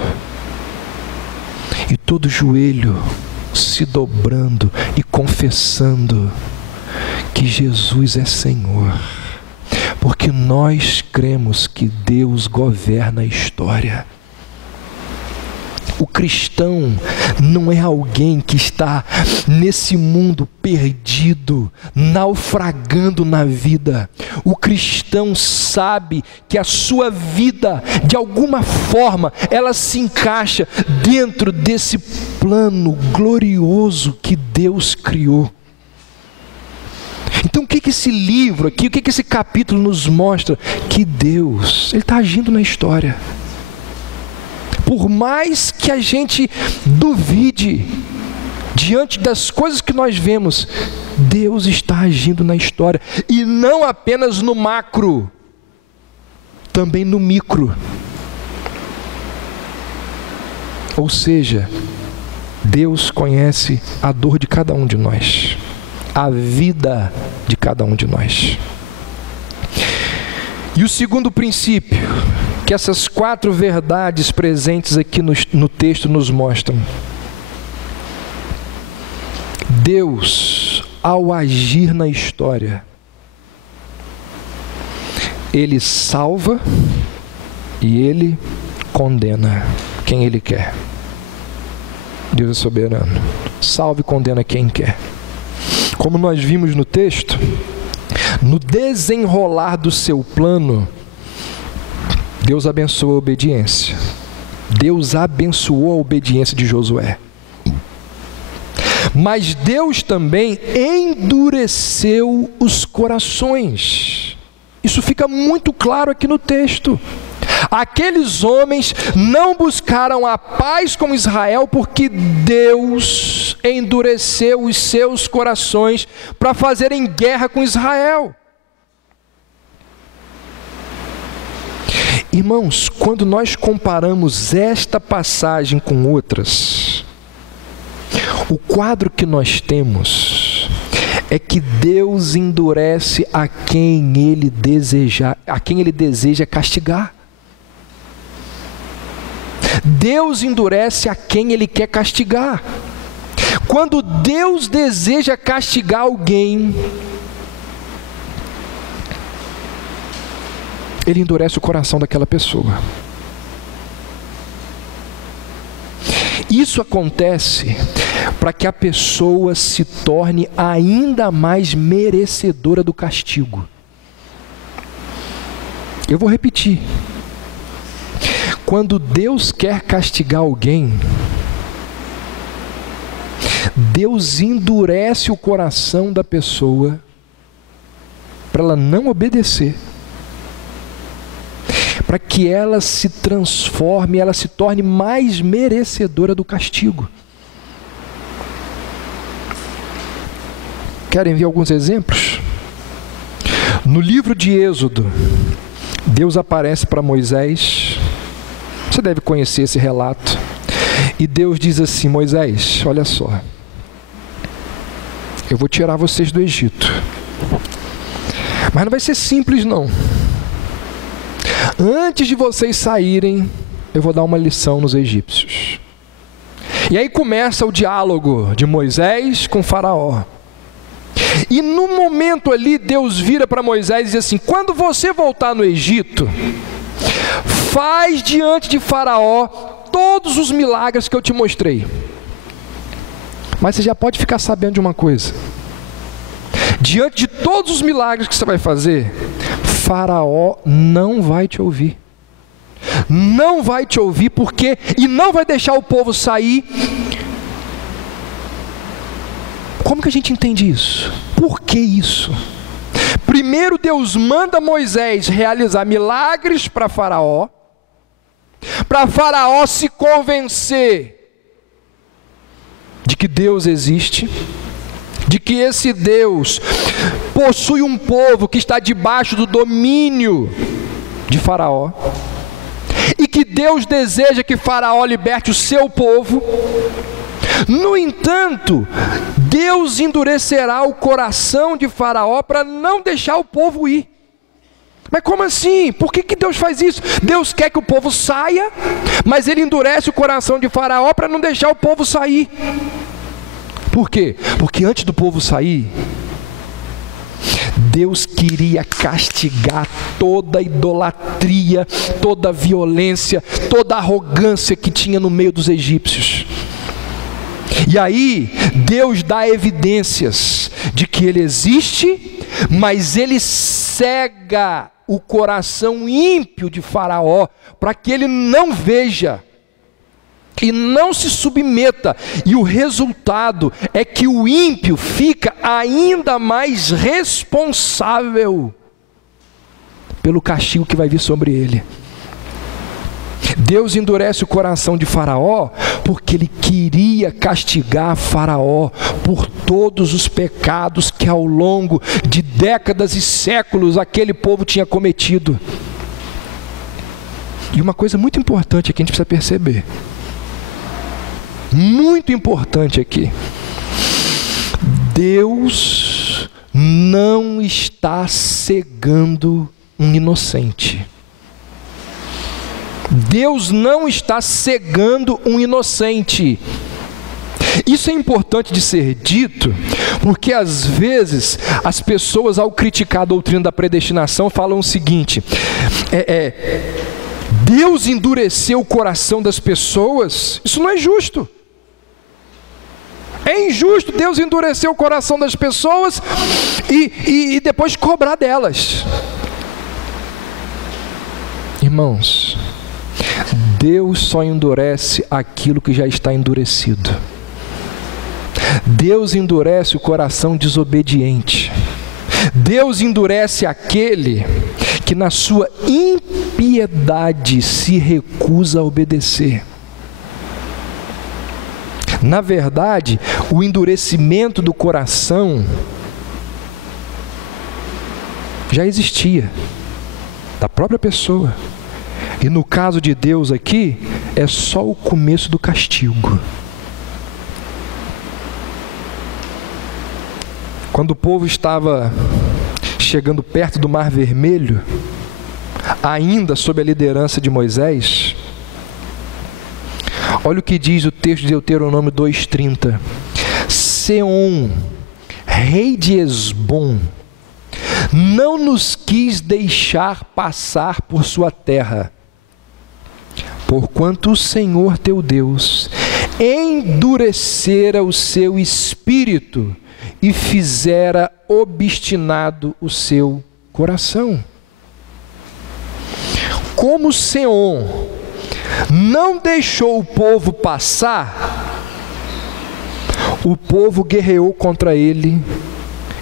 e todo joelho se dobrando e confessando que Jesus é Senhor, porque nós cremos que Deus governa a história. O cristão não é alguém que está nesse mundo perdido, naufragando na vida. O cristão sabe que a sua vida, de alguma forma, ela se encaixa dentro desse plano glorioso que Deus criou. Então o que esse livro aqui, o que esse capítulo nos mostra? Que Deus, Ele está agindo na história. Por mais que a gente duvide, diante das coisas que nós vemos, Deus está agindo na história. E não apenas no macro, também no micro. Ou seja, Deus conhece a dor de cada um de nós, a vida de cada um de nós. E o segundo princípio que essas 4 verdades presentes aqui no texto nos mostram: Deus, ao agir na história, Ele salva e Ele condena quem Ele quer. Deus é soberano, salva e condena quem quer. Como nós vimos no texto, no desenrolar do seu plano, Deus abençoou a obediência. Deus abençoou a obediência de Josué. Mas Deus também endureceu os corações. Isso fica muito claro aqui no texto. Aqueles homens não buscaram a paz com Israel porque Deus endureceu os seus corações para fazerem guerra com Israel. Irmãos, quando nós comparamos esta passagem com outras, o quadro que nós temos é que Deus endurece a quem Ele deseja castigar. Deus endurece a quem Ele quer castigar. Quando Deus deseja castigar alguém, Ele endurece o coração daquela pessoa. Isso acontece para que a pessoa se torne ainda mais merecedora do castigo. Eu vou repetir. Quando Deus quer castigar alguém, Deus endurece o coração da pessoa para ela não obedecer, para que ela se transforme, ela se torne mais merecedora do castigo. Querem ver alguns exemplos? No livro de Êxodo, Deus aparece para Moisés. Você deve conhecer esse relato. E Deus diz assim: Moisés, olha só, eu vou tirar vocês do Egito. Mas não vai ser simples, não. Antes de vocês saírem, eu vou dar uma lição nos egípcios. E aí começa o diálogo de Moisés com Faraó. E no momento ali, Deus vira para Moisés e diz assim: quando você voltar no Egito, faz diante de Faraó todos os milagres que eu te mostrei. Mas você já pode ficar sabendo de uma coisa: diante de todos os milagres que você vai fazer, Faraó não vai te ouvir. Não vai te ouvir, porque e não vai deixar o povo sair. Como que a gente entende isso? Por que isso? Primeiro Deus manda Moisés realizar milagres para Faraó se convencer de que Deus existe, de que esse Deus possui um povo que está debaixo do domínio de Faraó, e que Deus deseja que Faraó liberte o seu povo. No entanto, Deus endurecerá o coração de Faraó para não deixar o povo ir. Mas como assim? Por que Deus faz isso? Deus quer que o povo saia, mas Ele endurece o coração de Faraó para não deixar o povo sair. Por quê? Porque antes do povo sair, Deus queria castigar toda a idolatria, toda a violência, toda a arrogância que tinha no meio dos egípcios. E aí, Deus dá evidências de que Ele existe, mas Ele cega o coração ímpio de Faraó, para que ele não veja e não se submeta. E o resultado é que o ímpio fica ainda mais responsável pelo castigo que vai vir sobre ele. Deus endurece o coração de Faraó porque Ele queria castigar Faraó por todos os pecados que ao longo de décadas e séculos aquele povo tinha cometido. E uma coisa muito importante aqui a gente precisa perceber, muito importante aqui: Deus não está cegando um inocente. Deus não está cegando um inocente. Isso é importante de ser dito, porque às vezes as pessoas, ao criticar a doutrina da predestinação, falam o seguinte: Deus endureceu o coração das pessoas. Isso não é justo. É injusto Deus endurecer o coração das pessoas e depois cobrar delas. Irmãos, Deus só endurece aquilo que já está endurecido. Deus endurece o coração desobediente. Deus endurece aquele que na sua impiedade se recusa a obedecer. Na verdade, o endurecimento do coração já existia, da própria pessoa. E no caso de Deus aqui, é só o começo do castigo. Quando o povo estava chegando perto do Mar Vermelho, ainda sob a liderança de Moisés, olha o que diz o texto de Deuteronômio 2:30. Seom, rei de Hesbom, não nos quis deixar passar por sua terra, porquanto o Senhor teu Deus endurecera o seu espírito e fizera obstinado o seu coração. Como Seom não deixou o povo passar, o povo guerreou contra ele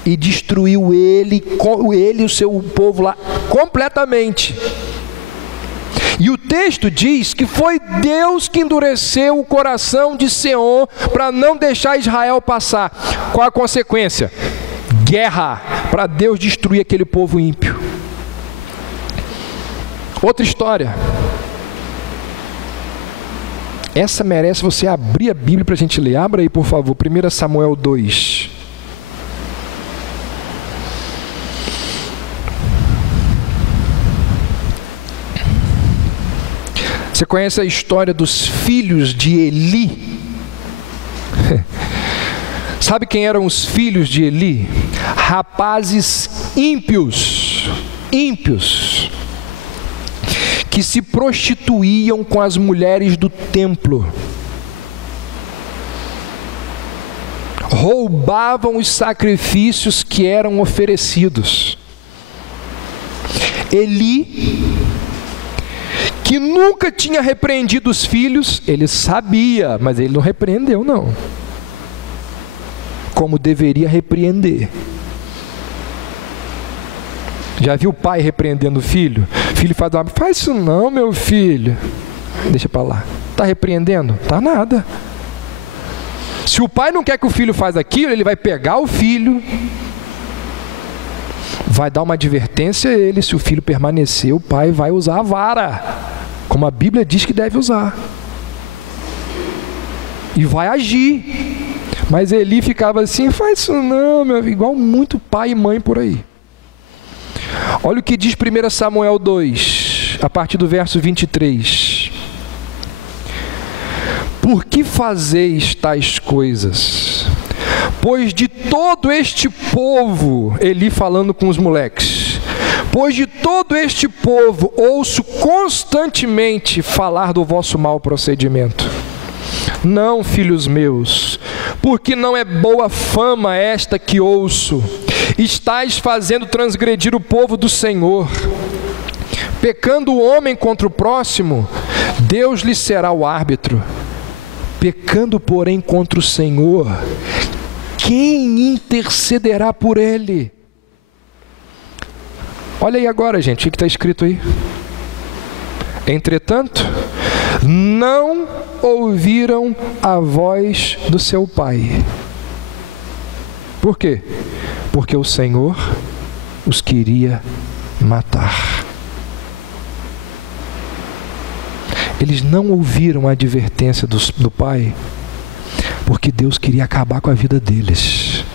e destruiu ele e o seu povo lá completamente. E o texto diz que foi Deus que endureceu o coração de Seom para não deixar Israel passar. Qual a consequência? Guerra, para Deus destruir aquele povo ímpio. Outra história. Essa merece você abrir a Bíblia para a gente ler. Abra aí, por favor, 1 Samuel 2. Você conhece a história dos filhos de Eli? Sabe quem eram os filhos de Eli? Rapazes ímpios, que se prostituíam com as mulheres do templo, roubavam os sacrifícios que eram oferecidos. Eli, que nunca tinha repreendido os filhos, ele sabia, mas ele não repreendeu não, como deveria repreender. Já viu o pai repreendendo o filho? O filho faz isso não, meu filho. Deixa para lá. Está repreendendo? Tá nada. Se o pai não quer que o filho faça aquilo, ele vai pegar o filho, vai dar uma advertência a ele. Se o filho permanecer, o pai vai usar a vara, como a Bíblia diz que deve usar, e vai agir. Mas Eli ficava assim, faz isso não, meu filho, igual muito pai e mãe por aí. Olha o que diz 1 Samuel 2, a partir do verso 23. Por que fazeis tais coisas? Pois de todo este povo, Eli falando com os moleques, pois de todo este povo ouço constantemente falar do vosso mau procedimento. Não, filhos meus, porque não é boa fama esta que ouço. Estais fazendo transgredir o povo do Senhor. Pecando o homem contra o próximo, Deus lhe será o árbitro. Pecando, porém, contra o Senhor, quem intercederá por ele? Olha aí agora, gente, o que está escrito aí? Entretanto, não ouviram a voz do seu pai. Por quê? Porque o Senhor os queria matar. Eles não ouviram a advertência do pai, porque Deus queria acabar com a vida deles.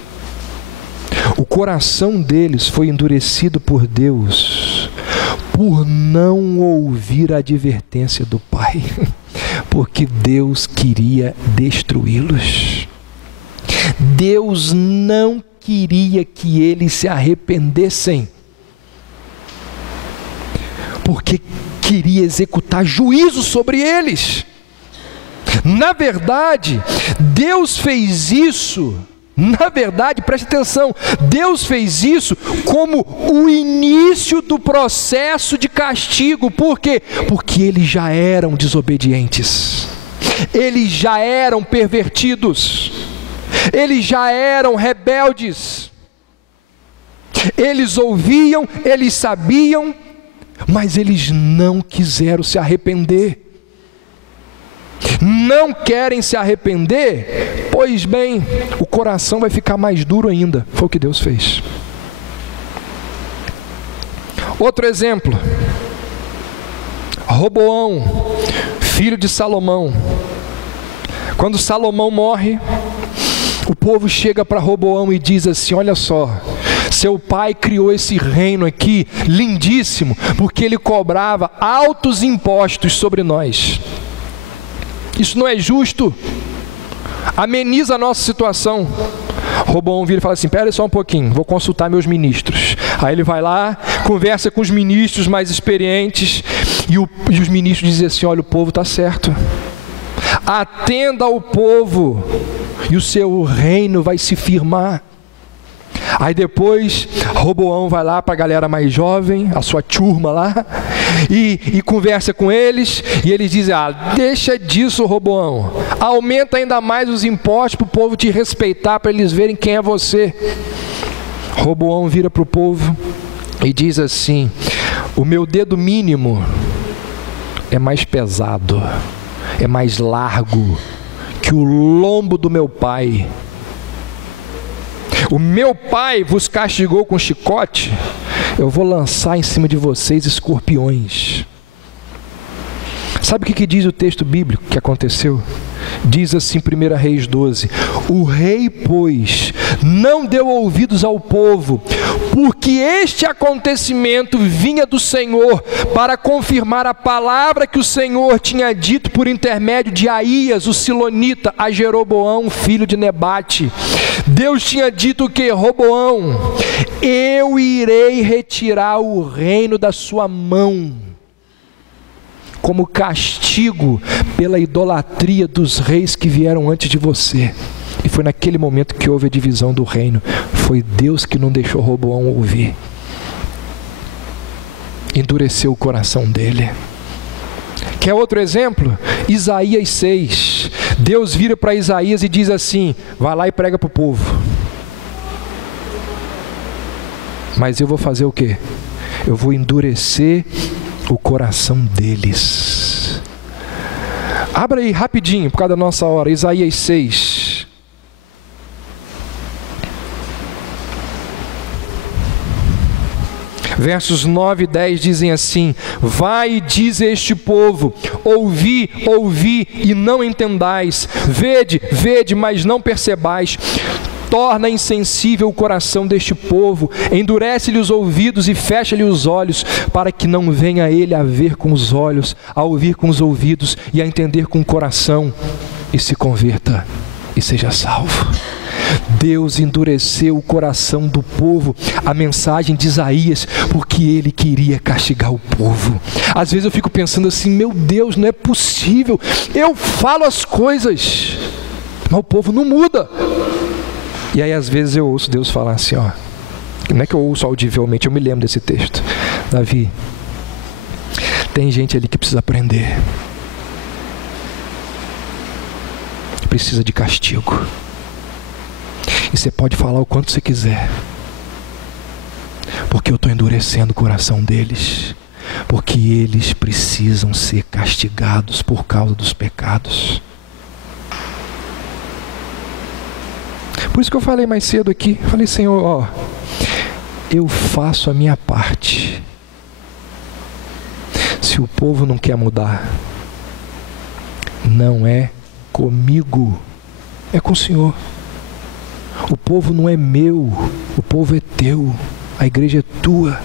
O coração deles foi endurecido por Deus, por não ouvir a advertência do pai, porque Deus queria destruí-los. Deus não queria que eles se arrependessem, porque queria executar juízo sobre eles. Na verdade, Deus fez isso, preste atenção, Deus fez isso como o início do processo de castigo. Por quê? Porque eles já eram desobedientes, eles já eram pervertidos, eles já eram rebeldes, eles ouviam, eles sabiam, mas eles não quiseram se arrepender. Não querem se arrepender? Pois bem, o coração vai ficar mais duro ainda. Foi o que Deus fez. Outro exemplo, Roboão, filho de Salomão. Quando Salomão morre, o povo chega para Roboão e diz assim: olha só, seu pai criou esse reino aqui, lindíssimo, porque ele cobrava altos impostos sobre nós. Isso não é justo, ameniza a nossa situação. Roboão vira e fala assim: espera só um pouquinho, vou consultar meus ministros. Aí ele vai lá, conversa com os ministros mais experientes, e os ministros dizem assim: olha, o povo está certo, atenda ao povo, e o seu reino vai se firmar. Aí depois Roboão vai lá para a galera mais jovem, a sua turma lá, e conversa com eles, e eles dizem: deixa disso, Roboão, aumenta ainda mais os impostos para o povo te respeitar, para eles verem quem é você. Roboão vira para o povo e diz assim: o meu dedo mínimo é mais pesado, é mais largo que o lombo do meu pai. O meu pai vos castigou com chicote, eu vou lançar em cima de vocês escorpiões. Sabe o que diz o texto bíblico que aconteceu? Diz assim 1 Reis 12: o rei, pois, não deu ouvidos ao povo, porque este acontecimento vinha do Senhor, para confirmar a palavra que o Senhor tinha dito por intermédio de Aías, o silonita, a Jeroboão, filho de Nebate. Deus tinha dito que: Roboão, eu irei retirar o reino da sua mão, como castigo pela idolatria dos reis que vieram antes de você. E foi naquele momento que houve a divisão do reino. Foi Deus que não deixou Roboão ouvir. Endureceu o coração dele. Quer outro exemplo? Isaías 6. Deus vira para Isaías e diz assim: vai lá e prega para o povo. Mas eu vou fazer o quê? Eu vou endurecer o coração deles. Abra aí rapidinho, por causa da nossa hora, Isaías 6. Versos 9 e 10 dizem assim: vai e diz a este povo: ouvi, ouvi e não entendais, vede, vede, mas não percebais. Torna insensível o coração deste povo, endurece-lhe os ouvidos e fecha-lhe os olhos, para que não venha ele a ver com os olhos, a ouvir com os ouvidos e a entender com o coração, e se converta e seja salvo. Deus endureceu o coração do povo, a mensagem de Isaías, porque ele queria castigar o povo. Às vezes eu fico pensando assim: meu Deus, não é possível, eu falo as coisas, mas o povo não muda. E aí às vezes eu ouço Deus falar assim, ó, não é que eu ouço audivelmente, eu me lembro desse texto: Davi, tem gente ali que precisa aprender, precisa de castigo. E você pode falar o quanto você quiser, porque eu estou endurecendo o coração deles, porque eles precisam ser castigados por causa dos pecados. Por isso que eu falei mais cedo aqui, falei: Senhor, ó, eu faço a minha parte. Se o povo não quer mudar, não é comigo, é com o Senhor. O povo não é meu, o povo é teu, a igreja é tua.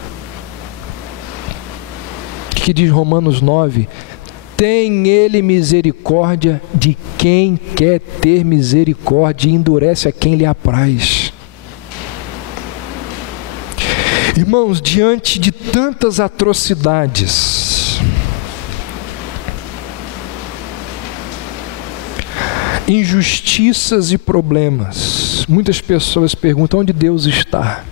O que diz Romanos 9? Tem ele misericórdia de quem quer ter misericórdia e endurece a quem lhe apraz. Irmãos, diante de tantas atrocidades, injustiças e problemas, muitas pessoas perguntam: onde Deus está?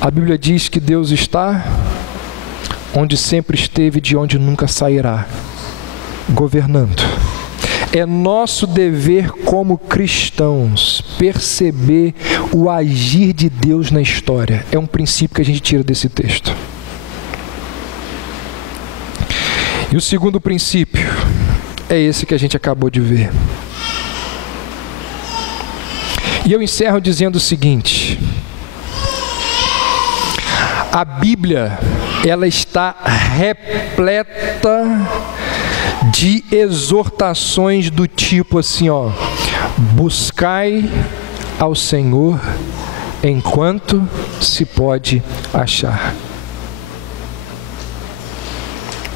A Bíblia diz que Deus está onde sempre esteve, de onde nunca sairá, governando. É nosso dever como cristãos perceber o agir de Deus na história. É um princípio que a gente tira desse texto. E o segundo princípio é esse que a gente acabou de ver. E eu encerro dizendo o seguinte: a Bíblia, ela está repleta de exortações do tipo assim, ó: buscai ao Senhor enquanto se pode achar.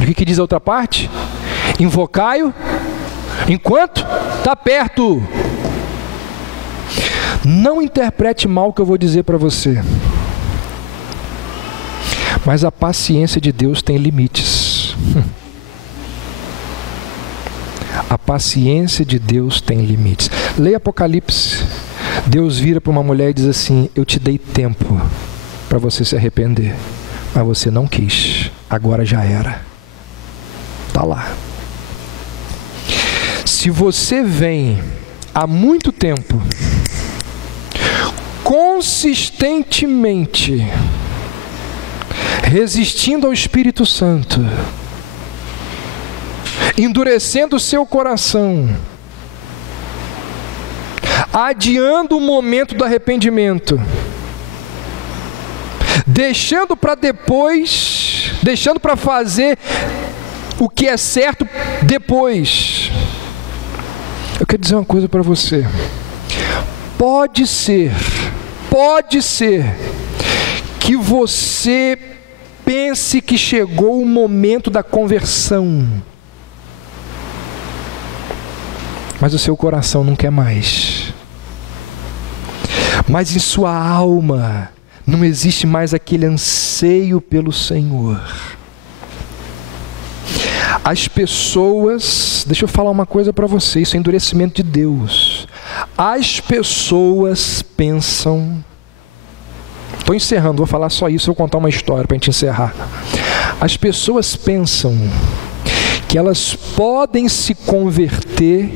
O que diz a outra parte? Invocai-o enquanto está perto. Não interprete mal o que eu vou dizer para você, mas a paciência de Deus tem limites. A paciência de Deus tem limites. Leia Apocalipse. Deus vira para uma mulher e diz assim: eu te dei tempo para você se arrepender, mas você não quis, agora já era. Está lá. Se você vem há muito tempo, consistentemente resistindo ao Espírito Santo, endurecendo o seu coração, adiando o momento do arrependimento, deixando para depois, deixando para fazer o que é certo depois, Eu quero dizer uma coisa para você. Pode ser que você pense que chegou o momento da conversão, mas o seu coração não quer mais. Mas em sua alma não existe mais aquele anseio pelo Senhor. As pessoas, deixa eu falar uma coisa para você, isso é endurecimento de Deus. As pessoas pensam, estou encerrando, vou falar só isso, vou contar uma história para a gente encerrar. As pessoas pensam que elas podem se converter,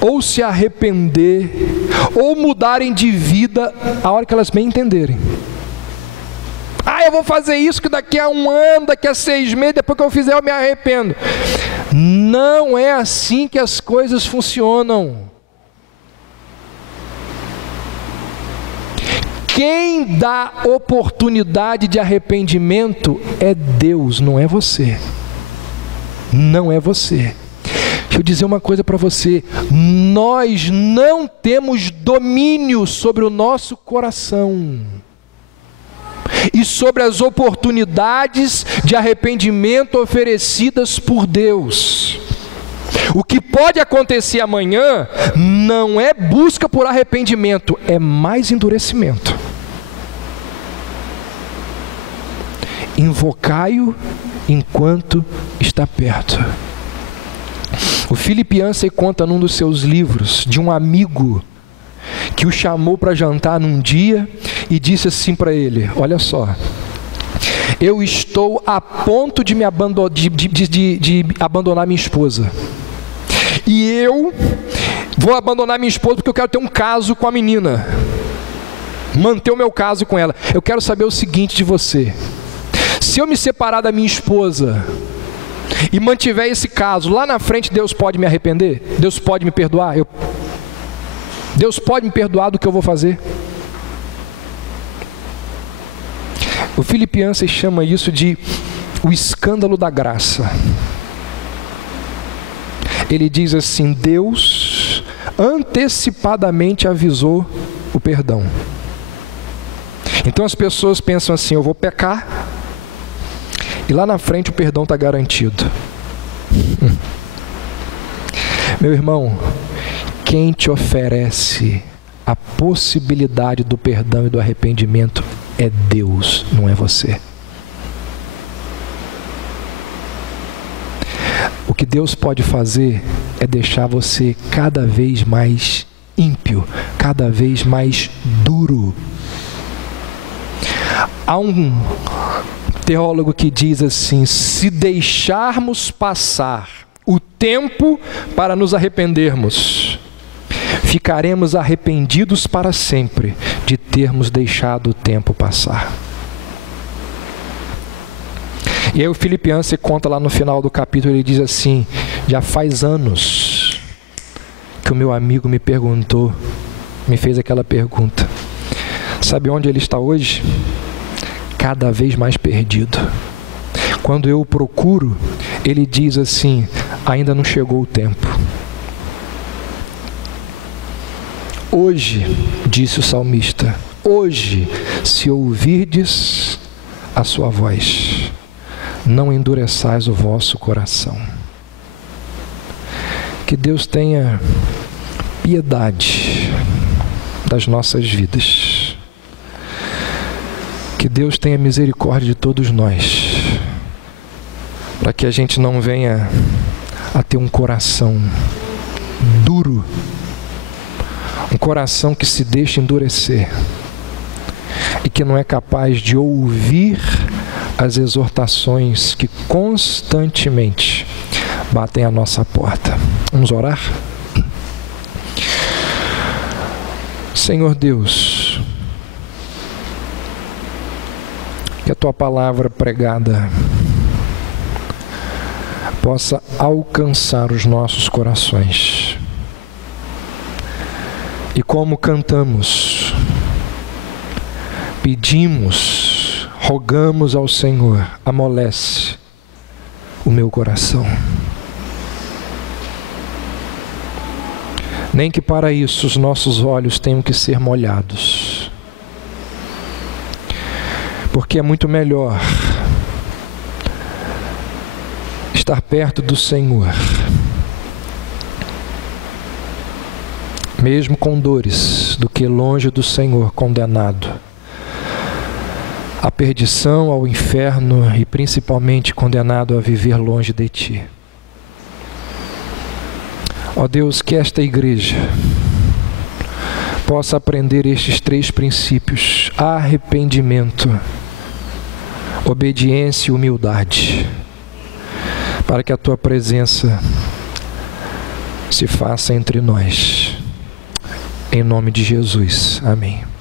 ou se arrepender, ou mudarem de vida a hora que elas bem entenderem. Eu vou fazer isso que daqui a 1 ano, daqui a 6 meses, depois que eu fizer eu me arrependo. Não é assim que as coisas funcionam. Quem dá oportunidade de arrependimento é Deus, não é você. Não é você. Deixa eu dizer uma coisa para você. Nós não temos domínio sobre o nosso coração e sobre as oportunidades de arrependimento oferecidas por Deus. O que pode acontecer amanhã não é busca por arrependimento, é mais endurecimento. Invocai-o enquanto está perto. O Philip Yancey conta num dos seus livros de um amigo que o chamou para jantar num dia e disse assim para ele: olha só, eu estou a ponto de abandonar minha esposa, e eu vou abandonar minha esposa porque eu quero ter um caso com a menina, manter o meu caso com ela. Eu quero saber o seguinte de você: se eu me separar da minha esposa e mantiver esse caso, lá na frente Deus pode me arrepender? Deus pode me perdoar? Deus pode me perdoar do que eu vou fazer? O Philip Yancey chama isso de o escândalo da graça. Ele diz assim: Deus antecipadamente avisou o perdão. Então as pessoas pensam assim: eu vou pecar, e lá na frente o perdão está garantido. Meu irmão, quem te oferece a possibilidade do perdão e do arrependimento é Deus, não é você. O que Deus pode fazer é deixar você cada vez mais ímpio, cada vez mais duro. Há um teólogo que diz assim: se deixarmos passar o tempo para nos arrependermos, ficaremos arrependidos para sempre de termos deixado o tempo passar. E aí o Philip Yancey conta lá no final do capítulo, ele diz assim: já faz anos que o meu amigo me perguntou, me fez aquela pergunta. Sabe onde ele está hoje? Cada vez mais perdido. Quando eu o procuro, ele diz assim: ainda não chegou o tempo. Hoje, disse o salmista, hoje, se ouvirdes a sua voz, não endureçais o vosso coração. Que Deus tenha piedade das nossas vidas. Que Deus tenha misericórdia de todos nós, para que a gente não venha a ter um coração duro, um coração que se deixa endurecer e que não é capaz de ouvir as exortações que constantemente batem à nossa porta. Vamos orar? Senhor Deus, que a Tua palavra pregada possa alcançar os nossos corações. E como cantamos, pedimos, rogamos ao Senhor, amolece o meu coração. nem que para isso os nossos olhos tenham que ser molhados. Porque é muito melhor estar perto do Senhor, mesmo com dores, do que longe do Senhor, condenado à perdição, ao inferno e principalmente condenado a viver longe de Ti. Ó Deus, que esta igreja possa aprender estes 3 princípios: arrependimento, obediência e humildade, para que a Tua presença se faça entre nós. Em nome de Jesus. Amém.